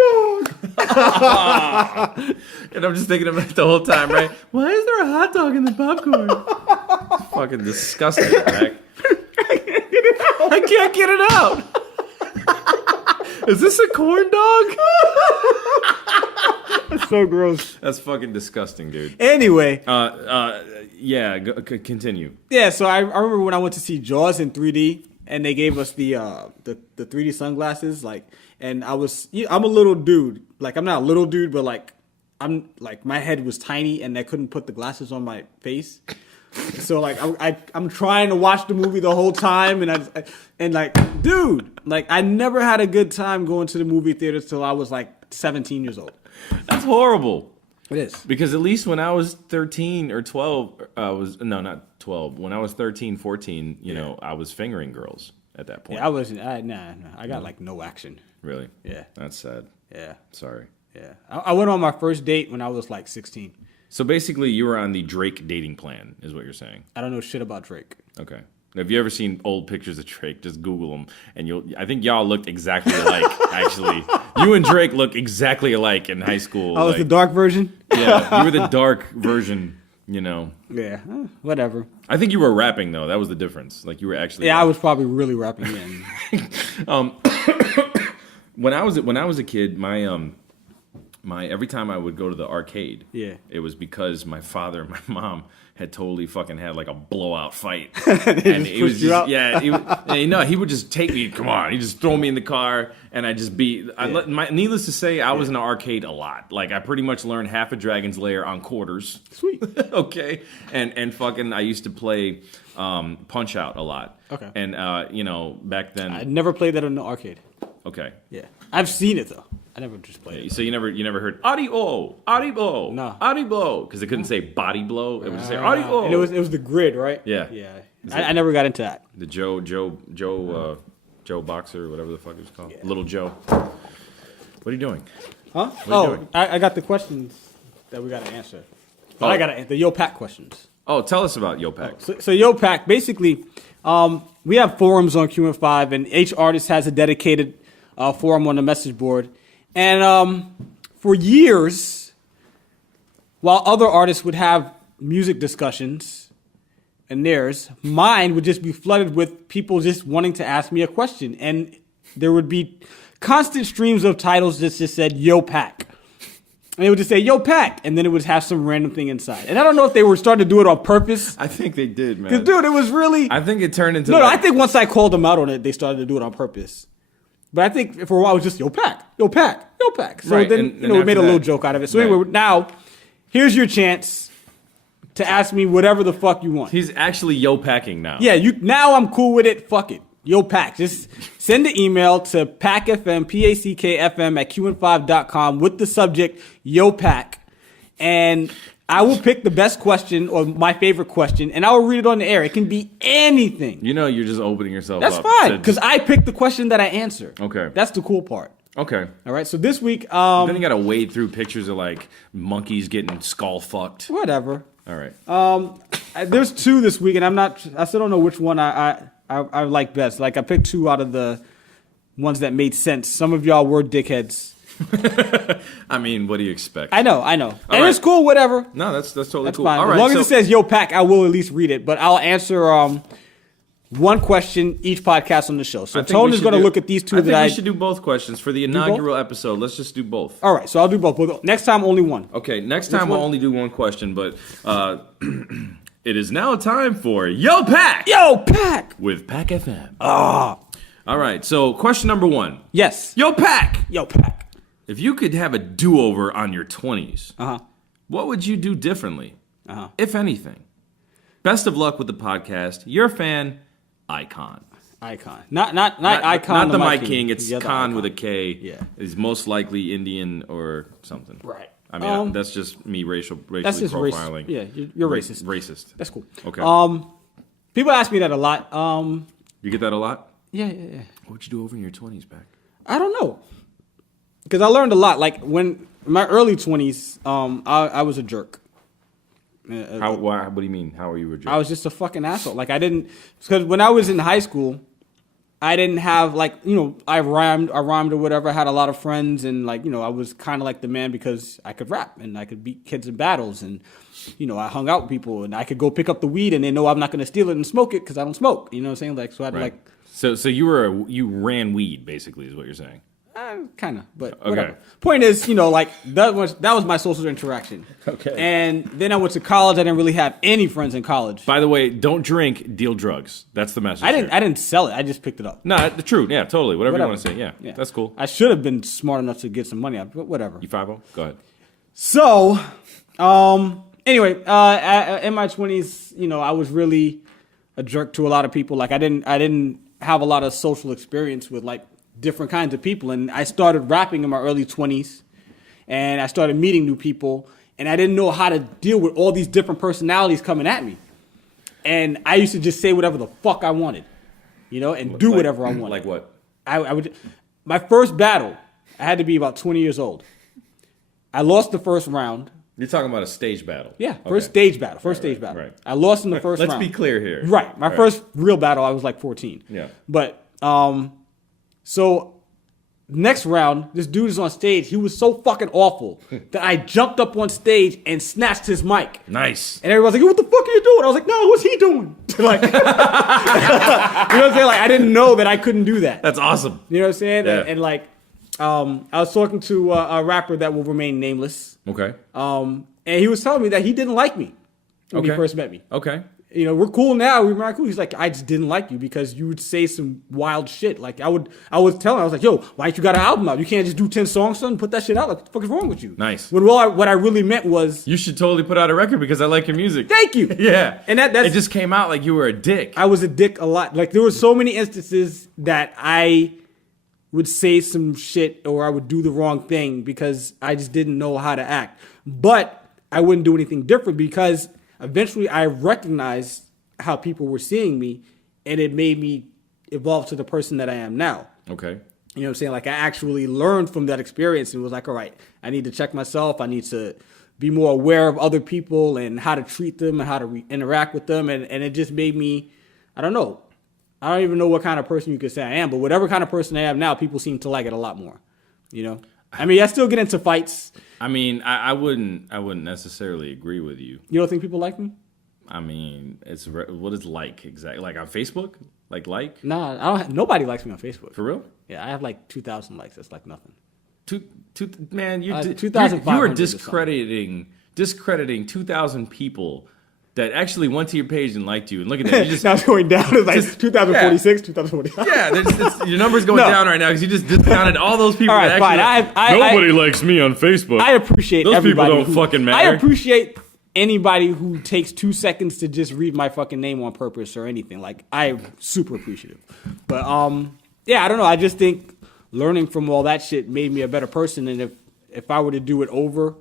dog. And I'm just thinking about it the whole time, right? Why is there a hot dog in the popcorn? Fucking disgusting, Mac. I can't get it out. Is this a corn dog? That's so gross. That's fucking disgusting, dude. Anyway. Yeah, continue. Yeah, so I remember when I went to see Jaws in 3D, and they gave us the 3D sunglasses, and I'm a little dude. Like, I'm not a little dude, but my head was tiny, and I couldn't put the glasses on my face. So I'm trying to watch the movie the whole time, dude, I never had a good time going to the movie theater till I was 17 years old. That's horrible. It is. Because at least when I was 13 or 12, not 12. When I was 13, 14, you know, I was fingering girls at that point. Yeah, I wasn't. I got no action. Really? Yeah. That's sad. Yeah. Sorry. Yeah. I went on my first date when I was 16. So basically, you were on the Drake dating plan, is what you're saying. I don't know shit about Drake. Okay. Have you ever seen old pictures of Drake? Just Google them, and I think y'all looked exactly alike. Actually, you and Drake look exactly alike in high school. I was the dark version. Yeah, you were the dark version. You know. Yeah. Whatever. I think you were rapping though. That was the difference. Like you were actually. Yeah, rapping. I was probably really rapping then. When I was a kid, my every time I would go to the arcade, it was because my father and my mom had totally fucking had a blowout fight, and it was just he would just take me. Come on, he just throw me in the car, and I just beat. Needless to say, I was in the arcade a lot. I pretty much learned half a Dragon's Lair on quarters. Sweet. Okay, and fucking I used to play Punch Out a lot. Okay, and back then I never played that in the arcade. Okay, yeah, I've seen it though. I never just played it. So you never heard audio, no, audio, because it couldn't say body blow. It would just say audio. And it was the grid, right? Yeah. I never got into that. The Joe Boxer, whatever the fuck it was called, Little Joe. What are you doing? Huh? What are you doing? I got the questions that we got to answer. But I got to answer the Yo Pack questions. Oh, tell us about Yo Pack. So Yo Pack, basically, we have forums on Q&5, and each artist has a dedicated forum on the message board. And for years, while other artists would have music discussions and theirs, mine would just be flooded with people just wanting to ask me a question. And there would be constant streams of titles that just said, Yo Pack. And it would just say, Yo Pack. And then it would have some random thing inside. And I don't know if they were starting to do it on purpose. I think they did, man. Because, dude, it was really... I think it turned into... No, I think once I called them out on it, they started to do it on purpose. But I think for a while it was just Yo Pack, Yo Pack, Yo Pack. So right. then, we made a little joke out of it. So anyway, now, here's your chance to ask me whatever the fuck you want. He's actually Yo Packing now. Yeah, now I'm cool with it. Fuck it. Yo Pack. Just send an email to PackFM, PackFM at qn5.com with the subject Yo Pack. And I will pick the best question or my favorite question, and I will read it on the air. It can be anything. You know, you're just opening yourself up. That's fine, because I picked the question that I answer. Okay. That's the cool part. Okay. All right, so this week... then you got to wade through pictures of, monkeys getting skull fucked. Whatever. All right. There's two this week, and I still don't know which one I like best. I picked two out of the ones that made sense. Some of y'all were dickheads. I mean, what do you expect? I know. And it's cool, whatever. No, that's totally cool. Fine. All right, as long as it says Yo Pack, I will at least read it. But I'll answer one question each podcast on the show. So Tone is going to look at these two I think we should do both questions for the inaugural episode. Let's just do both. All right, so I'll do both. But next time, only one. Okay, next time we'll only do one question, but it is now time for Yo Pack! Yo Pack! With Pack FM. All right, so question number one. Yes. Yo Pack! Yo Pack. If you could have a do-over on your 20s, what would you do differently, if anything? Best of luck with the podcast. Your fan, Icon. Icon. Not Icon. Not the Mike King. It's Khan Icon. with a K. Yeah. Is most likely Indian or something. Right. I mean, that's just me racially profiling. Yeah, you're racist. Racist. That's cool. Okay. People ask me that a lot. You get that a lot? Yeah. What'd you do over in your 20s back? I don't know. Because I learned a lot. Like, when in my early 20s, I was a jerk. What do you mean? How are you a jerk? I was just a fucking asshole. Like, because when I was in high school, I didn't have, like, I rhymed or whatever. I had a lot of friends, and, like, I was kind of like the man because I could rap and I could beat kids in battles, and, I hung out with people, and I could go pick up the weed, and they know I'm not going to steal it and smoke it because I don't smoke. You know what I'm saying? Like, so I'd right. So you ran weed, basically, is what you're saying. Kind of, but okay. Whatever. Point is, like that was my social interaction. Okay. And then I went to college. I didn't really have any friends in college. By the way, don't drink, deal drugs. That's the message. I didn't sell it. I just picked it up. No, true. Yeah, totally. Whatever you want to say. Yeah, that's cool. I should have been smart enough to get some money out, but whatever. You 5-0? Go ahead. So, anyway, in my 20s, I was really a jerk to a lot of people. Like I didn't have a lot of social experience with like different kinds of people. And I started rapping in my early 20s, and I started meeting new people, and I didn't know how to deal with all these different personalities coming at me. And I used to just say whatever the fuck I wanted, and do whatever I wanted. Like what? I would. My first battle, I had to be about 20 years old. I lost the first round. You're talking about a stage battle? Yeah, first stage battle. Right. I lost in the first round. Let's be clear here. Right. My first real battle, I was like 14. Yeah. But, so next round, this dude is on stage. He was so fucking awful that I jumped up on stage and snatched his mic. Nice. And everyone's like, what the fuck are you doing? I was like, no, what's he doing? Like, you know what I'm saying? Like, I didn't know that I couldn't do that. That's awesome. You know what I'm saying? Yeah. And like, I was talking to a rapper that will remain nameless. Okay. And he was telling me that he didn't like me when he first met me. Okay. We're cool now. We're not cool. He's like, I just didn't like you because you would say some wild shit. Like I was telling him, I was like, yo, why ain't you got an album out? You can't just do 10 songs, son. Put that shit out. Like, what the fuck is wrong with you? Nice. When what I really meant was, you should totally put out a record because I like your music. Thank you. Yeah. And that's it just came out like you were a dick. I was a dick a lot. Like there were so many instances that I would say some shit or I would do the wrong thing because I just didn't know how to act. But I wouldn't do anything different because eventually I recognized how people were seeing me, and it made me evolve to the person that I am now. Okay. You know what I'm saying? Like I actually learned from that experience and was like, all right, I need to check myself. I need to be more aware of other people and how to treat them and how to interact with them. And it just made me, I don't know. I don't even know what kind of person you could say I am, but whatever kind of person I am now, people seem to like it a lot more. I mean, I still get into fights. I mean, I wouldn't necessarily agree with you. You don't think people like me? I mean, what is like exactly? Like on Facebook? Like? Nah, nobody likes me on Facebook. For real? Yeah, I have like 2,000 likes. That's like nothing. Man, you are discrediting 2,000 people that actually went to your page and liked you. And look at that. You just, now it's going down. It's like 2046, 2045. Yeah, your number's going down right now because you just discounted all those people. All right, that actually fine. Nobody likes me on Facebook. I appreciate those everybody. People don't fucking matter. I appreciate anybody who takes 2 seconds to just read my fucking name on purpose or anything. Like, I'm super appreciative. But, yeah, I don't know. I just think learning from all that shit made me a better person. And if I were to do it over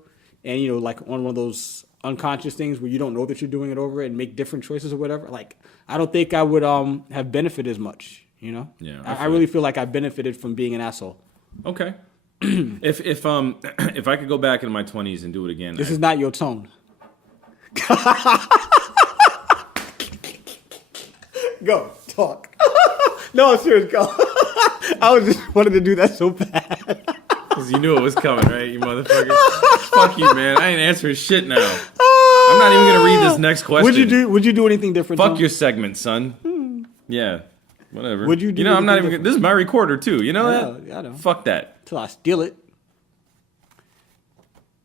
and, like on one of those unconscious things where you don't know that you're doing it over and make different choices or whatever, like, I don't think I would have benefited as much, Yeah. I really feel like I benefited from being an asshole. Okay. If I could go back in my 20s and do it again. This is not your tone. Go, talk. No, serious, go. I was just wanted to do that so bad. Because you knew it was coming, right, you motherfucker? Fuck you, man. I ain't answering shit now. I'm not even going to read this next question. Would you do anything different? Fuck your segment, son. Yeah, whatever. Would you do I'm not even. This is my recorder, too. You know that? I know. Fuck that. Till I steal it.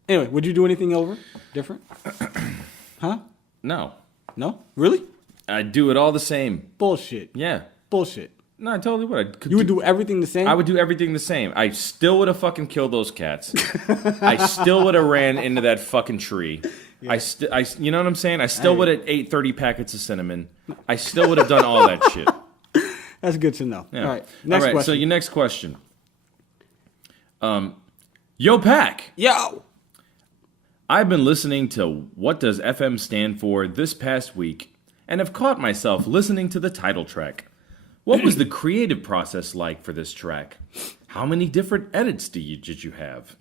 Anyway, would you do anything different? Huh? No. No? Really? I'd do it all the same. Bullshit. Yeah. Bullshit. No, I totally would. You would do everything the same? I would do everything the same. I still would have fucking killed those cats. I still would have ran into that fucking tree. Yeah. You know what I'm saying? I still would have ate 30 packets of cinnamon. I still would have done all that shit. That's good to know. Yeah. All right. Next question. So your next question. Yo, Pack. Yo. I've been listening to What Does FM Stand For this past week and have caught myself listening to the title track. What was the creative process like for this track? How many different edits did you have?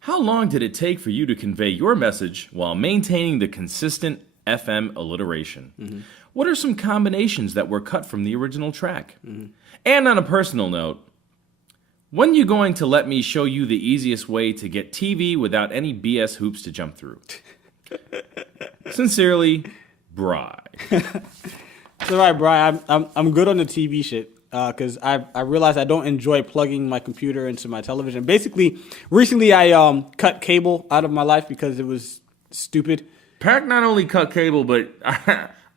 How long did it take for you to convey your message while maintaining the consistent FM alliteration? What are some combinations that were cut from the original track? And on a personal note, when are you going to let me show you the easiest way to get TV without any BS hoops to jump through? Sincerely, Bri. It's all right, Bri. I'm good on the TV shit because I realized I don't enjoy plugging my computer into my television. Basically, recently I cut cable out of my life because it was stupid. Pack not only cut cable, but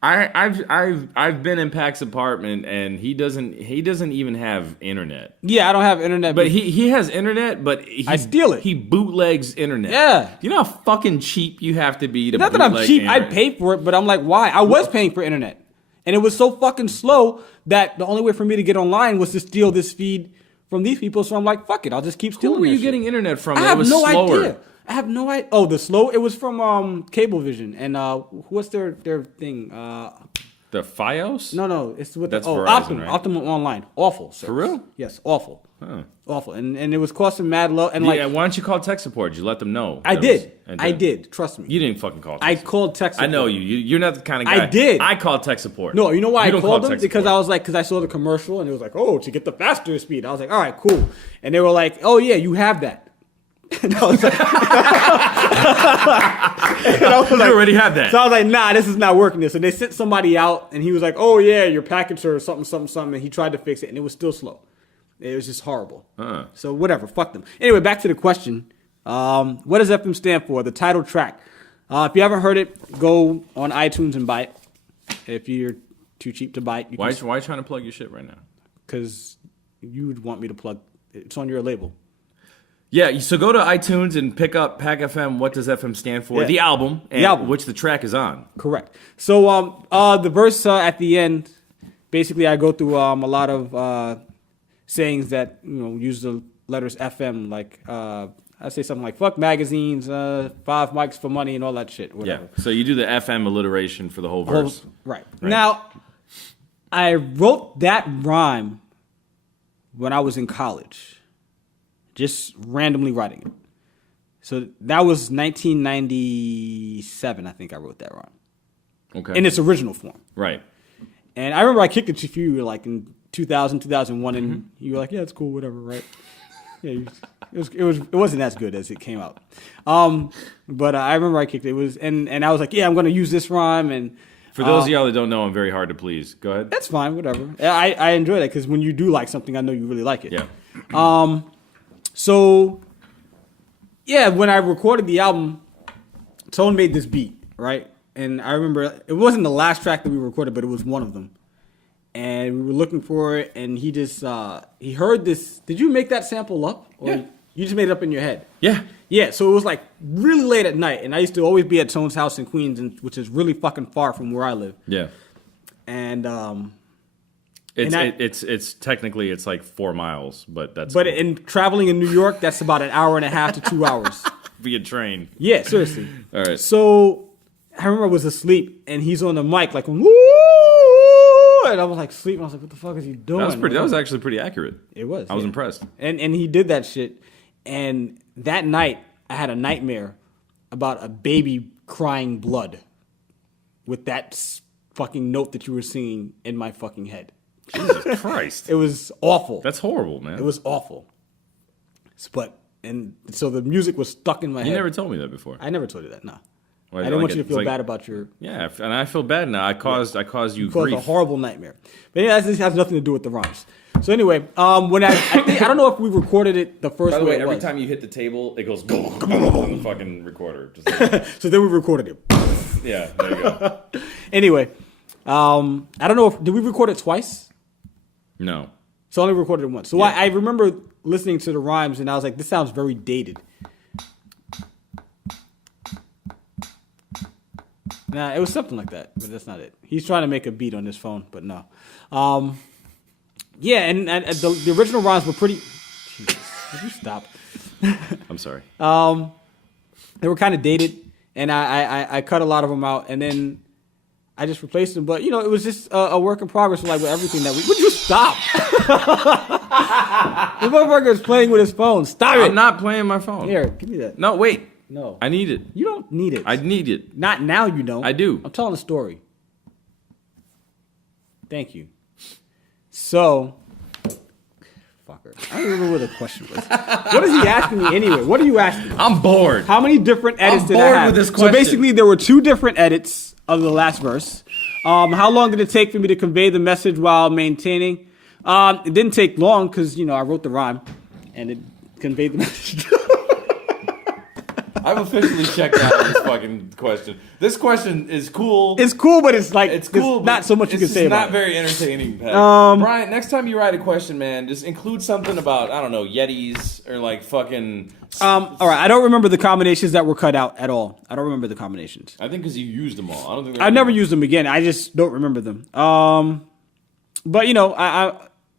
I've been in Pack's apartment and he doesn't even have internet. Yeah, I don't have internet, but he has internet, but I steal it. He bootlegs internet. Yeah, you know how fucking cheap you have to be to. Not that I'm cheap. Internet. I pay for it, but I'm like, why? I was paying for internet, and it was so fucking slow that the only way for me to get online was to steal this feed from these people. So I'm like, fuck it, I'll just keep stealing. Who were you getting internet from? I have no idea. I have no idea. Oh, the slow. It was from Cablevision, and what's their thing? The FiOS? No, it's with That's Verizon, Verizon, right? Optimum Online. Awful. Service. For real? Yes, awful. Huh. Awful, and it was costing mad low. And yeah, why don't you call tech support? Did you let them know? I did. Trust me. You didn't fucking call. I called tech support. I know you. You're not the kind of guy. I did. I called tech support. No, you know why I called them? Because support. I was like, because I saw the commercial and it was like, oh, to get the faster speed. I was like, all right, cool. And they were like, oh yeah, you have that. And I was like, you already had that. So I was like, nah, this is not working. This. And they sent somebody out, and he was like, oh yeah, your package or something. And he tried to fix it, and it was still slow. It was just horrible. So whatever, fuck them. Anyway, back to the question. What does FM stand for? The title track. If you haven't heard it, go on iTunes and buy it. If you're too cheap to buy it, why are you trying to plug your shit right now? Because you would want me to plug. It's on your label. Yeah, so go to iTunes and pick up Pack FM. What does FM stand for? Yeah. The album, which the track is on. Correct. So the verse at the end, basically, I go through a lot of sayings that use the letters FM. Like I say something like "fuck magazines," 5 mics for money, and all that shit. Whatever. Yeah. So you do the FM alliteration for the whole verse. Right. Now, I wrote that rhyme when I was in college. Just randomly writing it. So that was 1997, I think I wrote that rhyme. Okay. In its original form. Right. And I remember I kicked it to you like in 2000, 2001, and you were like, yeah, it's cool, whatever, right? Yeah, it wasn't as good as it came out. But I remember I kicked it. It was and I was like, yeah, I'm going to use this rhyme. And for those of y'all that don't know, I'm very hard to please. Go ahead. That's fine, whatever. I enjoy that because when you do like something, I know you really like it. Yeah. So, yeah, when I recorded the album, Tone made this beat, right? And I remember it wasn't the last track that we recorded, but it was one of them. And we were looking for it, and he just, he heard this. Did you make that sample up? Or Yeah. You just made it up in your head? Yeah. Yeah, so it was like really late at night, and I used to always be at Tone's house in Queens, which is really fucking far from where I live. Yeah. And, It's technically it's like 4 miles, but that's But cool. in traveling in New York, that's about an hour and a half to 2 hours. via train. Yeah, seriously. All right. So I remember I was asleep and he's on the mic like, woo! And I was like sleeping. I was like, what the fuck is he doing? That was actually pretty accurate. It was. I was impressed. And he did that shit. And that night I had a nightmare about a baby crying blood with that fucking note that you were singing in my fucking head. Jesus Christ. It was awful. That's horrible, man. It was awful. So the music was stuck in my head. You never told me that before. I never told you that, no. Well, I didn't want you to feel bad about your... Yeah, and I feel bad now. I caused you caused grief. a horrible nightmare. But yeah, this has nothing to do with the rhymes. So anyway, when I don't know if we recorded it the first way. By the way, it every was. time you hit the table, it goes boom on the fucking recorder. Just like, So then we recorded it. yeah, there you go. Anyway, I don't know if... Did we record it twice? No. So I only recorded it once. So I remember listening to the rhymes and I was like, this sounds very dated. Nah, it was something like that, but that's not it. He's trying to make a beat on his phone, but no. Yeah, and the original rhymes were pretty. Jesus, would you stop? I'm sorry. They were kind of dated, and I cut a lot of them out, and then I just replaced them. But it was just a work in progress, like with everything that we. Would you stop? The motherfucker is playing with his phone. Stop it! I'm not playing my phone. Here, give me that. No, wait. No, I need it. you don't need it. I need it. Not now. You don't. I do. I'm telling a story. Thank you. So, fucker. I don't remember what the question was. What is he asking me anyway? What are you asking? I'm bored. How many different edits did I bored have? with this So question. basically, there were 2 different edits of the last verse. How long did it take for me to convey the message while maintaining? It didn't take long because I wrote the rhyme, and it conveyed the message. I've officially checked out on this fucking question. This question is cool. It's cool, but it's like It's cool. There's not so much you can say about It's not very entertaining, Pat. Brian, next time you write a question, man, just include something about, I don't know, Yetis or like fucking... All right, I don't remember the combinations that were cut out at all. I don't remember the combinations. I think because you used them all. I don't think I never used them again. I just don't remember them. But I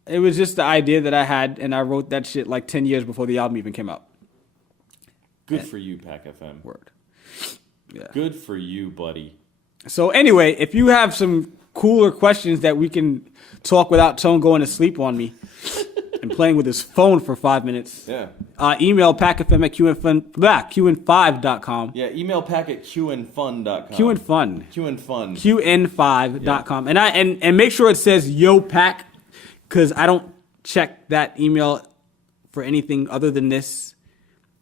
it was just the idea that I had, and I wrote that shit like 10 years before the album even came out. Good for you, PackFM. Word. Yeah. Good for you, buddy. So anyway, if you have some cooler questions that we can talk without Tone going to sleep on me and playing with his phone for 5 minutes, email packfm at qn5.com. Yeah, email pack at qnfun.com. qnfun. qnfun. qn5.com. And make sure it says yo pack, because I don't check that email for anything other than this.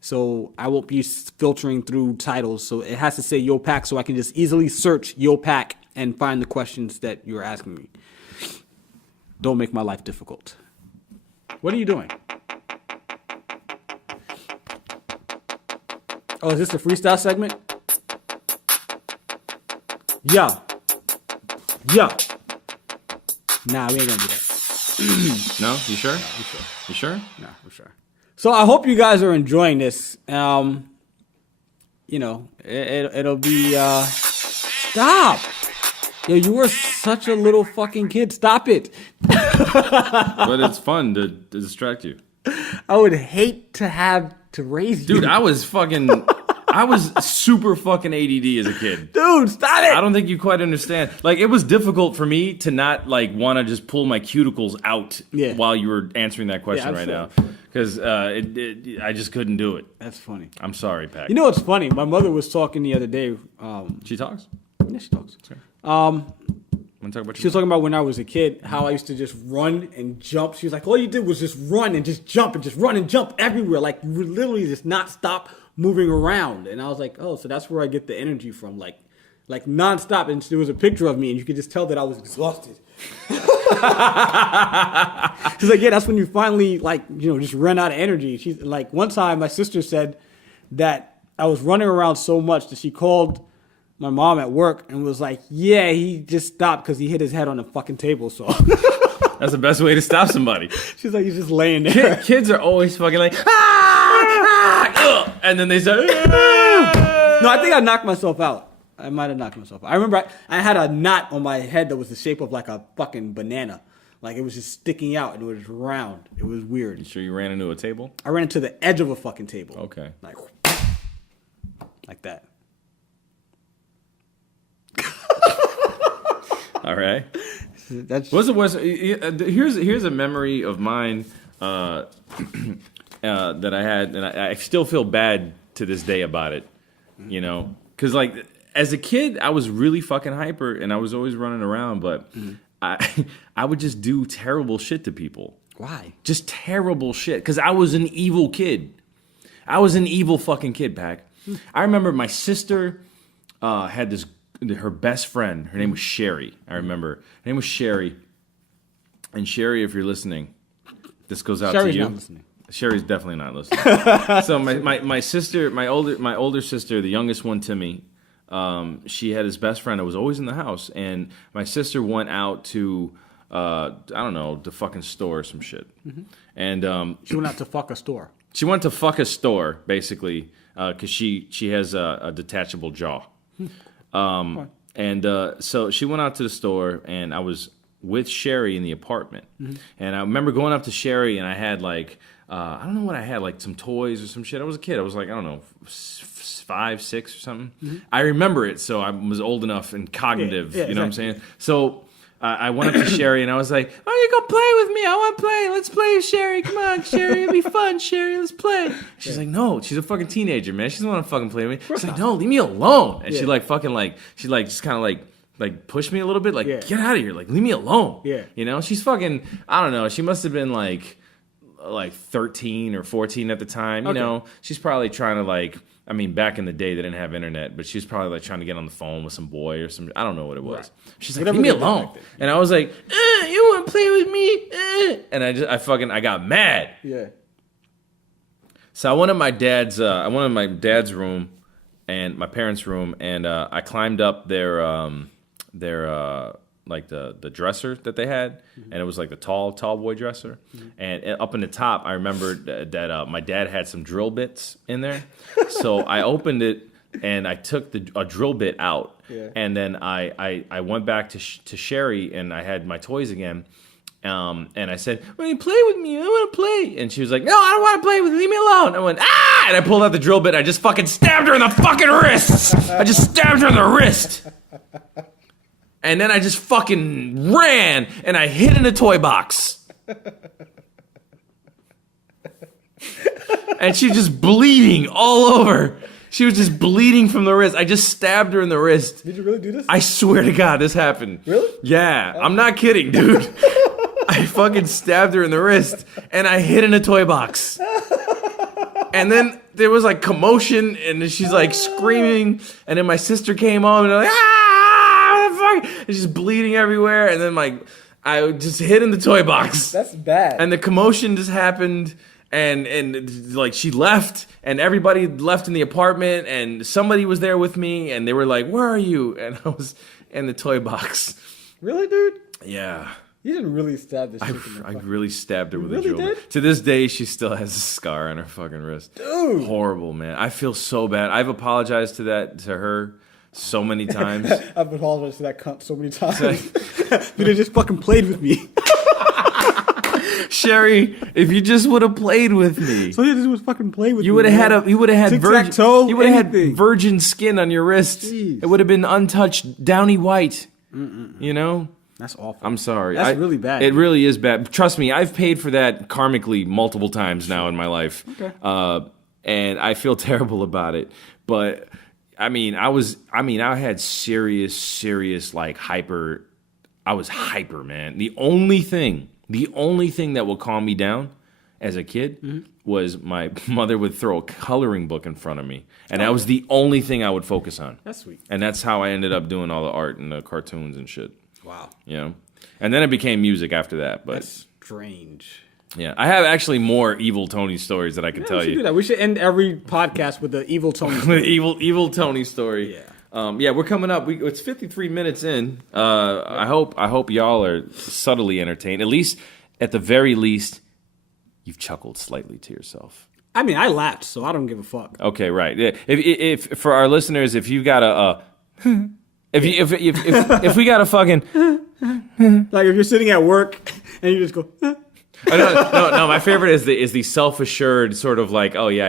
So I won't be filtering through titles. So it has to say Yo Pack, so I can just easily search Yo Pack and find the questions that you're asking me. Don't make my life difficult. What are you doing? Oh, is this the freestyle segment? Yeah. Nah, we ain't gonna do that. No? You sure? You sure? No, I'm sure. So I hope you guys are enjoying this. It'll be stop. Yo, you were such a little fucking kid. Stop it. But it's fun to distract you. I would hate to have to raise you. Dude, I was super fucking ADD as a kid. Dude, stop it. I don't think you quite understand. Like, it was difficult for me to not, like, want to just pull my cuticles out while you were answering that question right now. Because I just couldn't do it. That's funny. I'm sorry, Pac. You know what's funny? My mother was talking the other day. She talks? Yeah, she talks. Sure. Want to talk about she was talking about when I was a kid, how I used to just run and jump. She was like, all you did was just run and just jump and just run and jump everywhere. Like, you would literally just not stop moving around. And I was like, oh, so that's where I get the energy from. Like nonstop. And there was a picture of me, and you could just tell that I was exhausted. She's like, yeah, that's when you finally, just run out of energy. She's like, one time my sister said that I was running around so much that she called my mom at work and was like, yeah, he just stopped because he hit his head on the fucking table. So that's the best way to stop somebody. She's like, he's just laying there. Kids are always fucking like, and then they say, No, I think I knocked myself out. I might have knocked myself out. I remember I had a knot on my head that was the shape of like a fucking banana. Like, it was just sticking out and it was round. It was weird. You sure you ran into a table? I ran into the edge of a fucking table. Okay. Like that. All right. Here's a memory of mine that I had, and I still feel bad to this day about it. Because like as a kid, I was really fucking hyper, and I was always running around, but I would just do terrible shit to people. Why? Just terrible shit. Because I was an evil kid. I was an evil fucking kid, Pac. I remember my sister had her best friend. Her name was Sherry. I remember. Her name was Sherry. And Sherry, if you're listening, this goes out Sherry's to you. Not listening. Sherry's definitely not listening. So my sister, my older sister, the youngest one, Timmy, she had his best friend that was always in the house, and my sister went out to I don't know, the fucking store or some shit. Mm-hmm. And she went out to fuck a store. She went to fuck a store, basically, because she has a detachable jaw. So she went out to the store, and I was with Sherry in the apartment. And I remember going up to Sherry, and I had like, I don't know what I had, like some toys or some shit. I was a kid. I was like, I don't know, 5, 6 or something. I remember it, so I was old enough and cognitive, you know what I'm saying? So I went up to Sherry, and I was like, oh, you go play with me. I want to play. Let's play, Sherry. Come on, Sherry. It'll be fun, Sherry. Let's play. She's like, no. She's a fucking teenager, man. She doesn't want to fucking play with me. She's like, no, leave me alone. And she like fucking like, she like just kind of like pushed me a little bit, like, get out of here. Like, leave me alone. Yeah. You know, she's fucking, I don't know. She must have been like 13 or 14 at the time. You know, she's probably trying to like, I mean, back in the day, they didn't have internet, but she was probably like trying to get on the phone with some boy or some, I don't know what it was. Right. She's like, leave me alone. And I was like, you want to play with me? And I got mad. Yeah. So I went to my dad's room and my parents' room, and I climbed up their like the dresser that they had, and it was like the tall boy dresser. And up in the top, I remember that my dad had some drill bits in there. So I opened it and I took a drill bit out, and then I went back to Sherry, and I had my toys again. And I said, "Well, you play with me. I want to play." And she was like, "No, I don't want to play with you. Leave me alone." I went, "Ah!" And I pulled out the drill bit. And I just fucking stabbed her in the fucking wrist. I just stabbed her in the wrist. And then I just fucking ran, and I hid in a toy box. And she was just bleeding all over. She was just bleeding from the wrist. I just stabbed her in the wrist. Did you really do this? I swear to God, this happened. Really? Yeah, I'm not kidding, dude. I fucking stabbed her in the wrist, and I hid in a toy box. And then there was like commotion, and she's like screaming, and then my sister came home, and I'm like, ah! And she's bleeding everywhere, and then like I just hid in the toy box. That's bad. And the commotion just happened, and like she left, and everybody left in the apartment, and somebody was there with me, and they were like, "Where are you?" And I was in the toy box. Really, dude? Yeah. You didn't really stab this chick in the I really stabbed her with really a drill. did? To this day, she still has a scar on her fucking wrist. Dude. Horrible, man. I feel so bad. I've apologized to her so many times. I've apologized to that cunt so many times. Dude, they just fucking played with me. Sherry, if you just would have played with me. So you just would fucking play with me. You would have had virgin skin on your wrist. Jeez. It would have been untouched, downy white. You know? That's awful. I'm sorry. That's really bad. It really is bad. Trust me, I've paid for that karmically multiple times now in my life. Okay. And I feel terrible about it. But I had serious like hyper. I was hyper, man. The only thing that would calm me down as a kid was my mother would throw a coloring book in front of me. And that was the only thing I would focus on. That's sweet. And that's how I ended up doing all the art and the cartoons and shit. Wow. You know? And then it became music after that. But that's strange. Yeah. I have actually more Evil Tony stories that I can tell we should you. do that. We should end every podcast with the Evil Tony story. evil Tony story. Yeah. We're coming up. It's 53 minutes in. I hope y'all are subtly entertained. At the very least, you've chuckled slightly to yourself. I mean, I laughed, so I don't give a fuck. Okay, right. If for our listeners, if you've got if we got a fucking like if you're sitting at work and you just go. No. My favorite is the self-assured sort of like, oh yeah,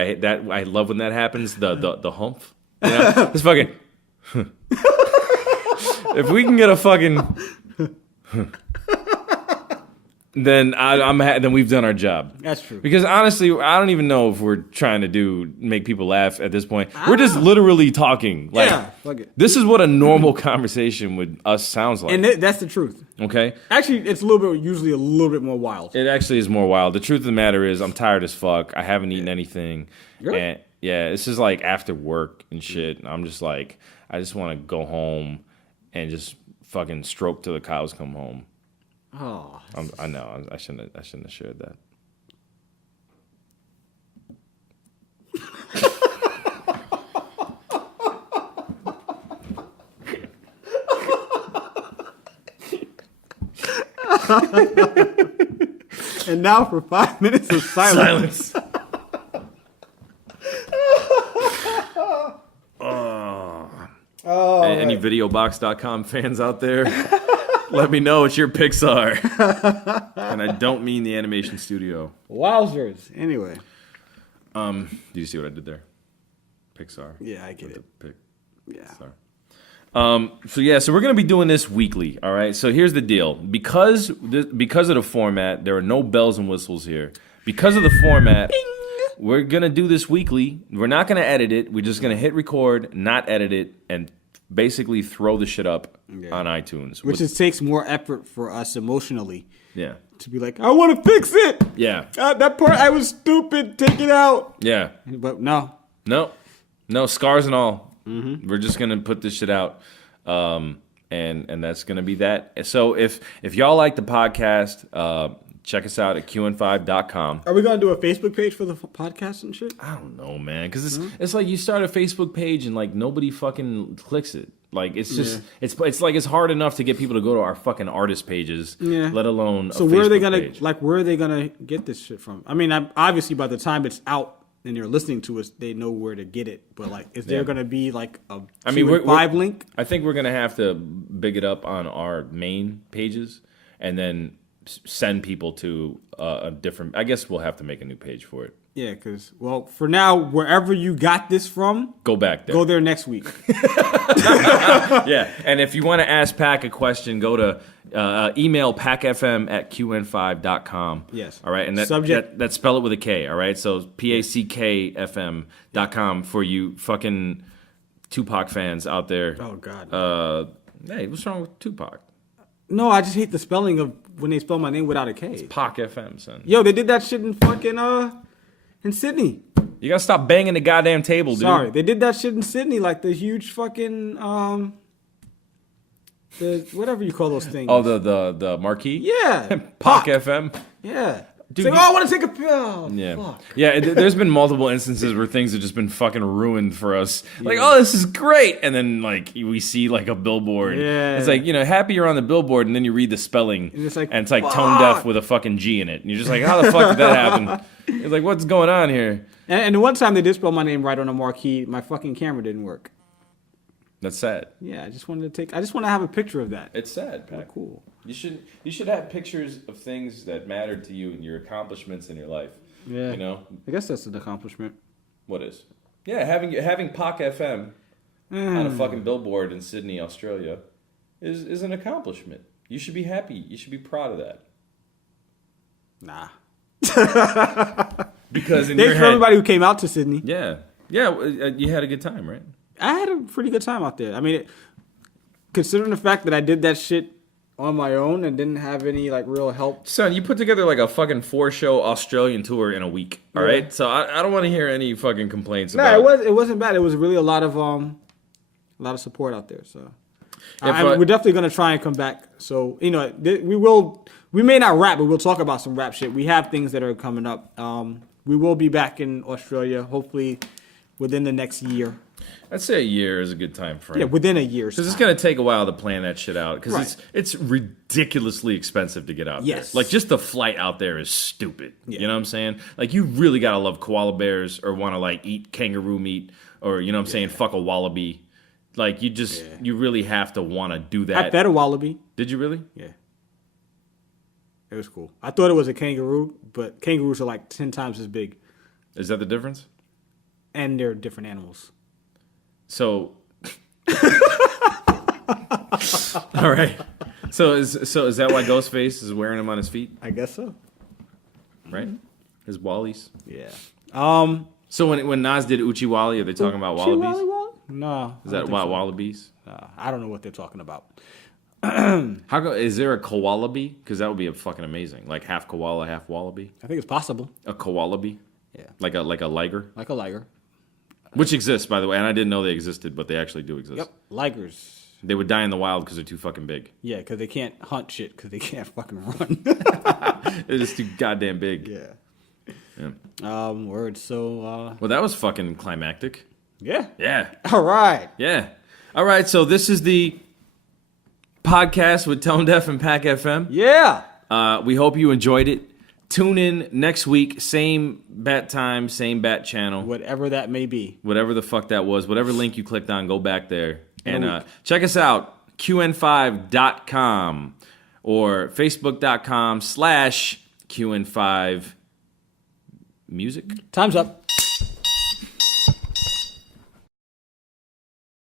I love when that happens. The humph. You know? It's fucking. If we can get a fucking. Then we've done our job. That's true. Because honestly, I don't even know if we're trying to make people laugh at this point. We're just literally talking. Like, fuck it. This is what a normal conversation with us sounds like. And that's the truth. Okay? Actually, it's usually a little bit more wild. It actually is more wild. The truth of the matter is, I'm tired as fuck. I haven't eaten anything. Really? And yeah, this is like after work and shit. And I'm just like, I just want to go home and just fucking stroke till the cows come home. Oh, I know. I shouldn't have shared that. And now for 5 minutes of silence. Any videobox.com fans out there? Let me know what your picks are. And I don't mean the animation studio. Wowzers. Anyway. Do you see what I did there? Pixar. Yeah, I get it. Yeah. So we're gonna be doing this weekly. All right. So here's the deal. Because of the format, there are no bells and whistles here. Because of the format, we're gonna do this weekly. We're not gonna edit it. We're just gonna hit record, not edit it, and basically throw the shit up on iTunes. Which takes more effort for us emotionally. Yeah. To be like, I want to fix it. Yeah. That part, I was stupid. Take it out. Yeah. But no, scars and all. Mm-hmm. We're just gonna put this shit out, and that's gonna be that. So if y'all like the podcast, check us out at qn5.com. Are we gonna do a Facebook page for the podcast and shit? I don't know, man, because it's like you start a Facebook page and like nobody fucking clicks it. Like it's just it's like it's hard enough to get people to go to our fucking artist pages, let alone. So where are they gonna where are they gonna get this shit from? I mean, obviously by the time it's out and they're listening to us, they know where to get it. But like, is there gonna be like a Q5 link? I think we're gonna have to big it up on our main pages and then send people to a different. I guess we'll have to make a new page for it. Yeah, because, well, for now, wherever you got this from, go back there. Go there next week. Yeah, and if you want to ask Pack a question, go to email packfm@qn5.com. Yes. All right, and that spell it with a K, all right? So packfm.com for you fucking Tupac fans out there. Oh, God. Hey, what's wrong with Tupac? No, I just hate the spelling of when they spell my name without a K. It's Pac FM, son. Yo, they did that shit in fucking, in Sydney. You gotta stop banging the goddamn table, dude. Sorry, they did that shit in Sydney, like the huge fucking the whatever you call those things. Oh, the marquee. Yeah, Pac FM. Yeah, dude. Like, I want to take a pill. Yeah, fuck. Yeah. There's been multiple instances where things have just been fucking ruined for us. Like, oh, this is great, and then like we see like a billboard. Yeah, it's like, happy you're on the billboard, and then you read the spelling, and it's like tone deaf with a fucking G in it, and you're just like, how the fuck did that happen? It's like, what's going on here? And the one time they did spell my name right on the marquee, my fucking camera didn't work. That's sad. Yeah, I just want to have a picture of that. It's sad, Pat. Oh, cool. You should have pictures of things that matter to you and your accomplishments in your life. Yeah. I guess that's an accomplishment. What is? Yeah, having Pac FM on a fucking billboard in Sydney, Australia, is an accomplishment. You should be happy. You should be proud of that. Nah. Because in thanks for everybody who came out to Sydney. Yeah, you had a good time, right? I had a pretty good time out there. I mean, considering the fact that I did that shit on my own and didn't have any like real help. Son, you put together like a fucking 4-show Australian tour in a week. All right, so I don't want to hear any fucking complaints. It wasn't bad. It was really a lot of support out there. So we're definitely gonna try and come back. So we may not rap, but we'll talk about some rap shit. We have things that are coming up. We will be back in Australia, hopefully within the next year. I'd say a year is a good time frame. Yeah, within a year. Because it's going to take a while to plan that shit out. Because it's ridiculously expensive to get out there. Like, just the flight out there is stupid. Yeah. You know what I'm saying? Like, you really got to love koala bears or want to, like, eat kangaroo meat or, you know what I'm saying, fuck a wallaby. Like, you really have to want to do that. I fed a wallaby. Did you really? Yeah. It was cool. I thought it was a kangaroo, but kangaroos are like 10 times as big. Is that the difference? And they're different animals. So, all right. So is that why Ghostface is wearing them on his feet? I guess so. Right? His wallies. Yeah. So when Nas did Uchi Wally, are they talking about wallabies? No. Is that wallabies? I don't know what they're talking about. Is there a koalaby? Because that would be fucking amazing. Like half koala, half wallaby. I think it's possible. A koalaby. Yeah. Like a liger. Like a liger. Which exists, by the way, and I didn't know they existed, but they actually do exist. Yep, ligers. They would die in the wild because they're too fucking big. Yeah, because they can't hunt shit because they can't fucking run. They're just too goddamn big. Yeah. Word. So. Well, that was fucking climactic. Yeah. Yeah. All right. Yeah. All right. So this is the podcast with Tonedeff and PackFM. Yeah. We hope you enjoyed it. Tune in next week, same bat time, same bat channel. Whatever that may be. Whatever the fuck that was. Whatever link you clicked on, go back there. And check us out. qn5.com or facebook.com/qn5music. Time's up.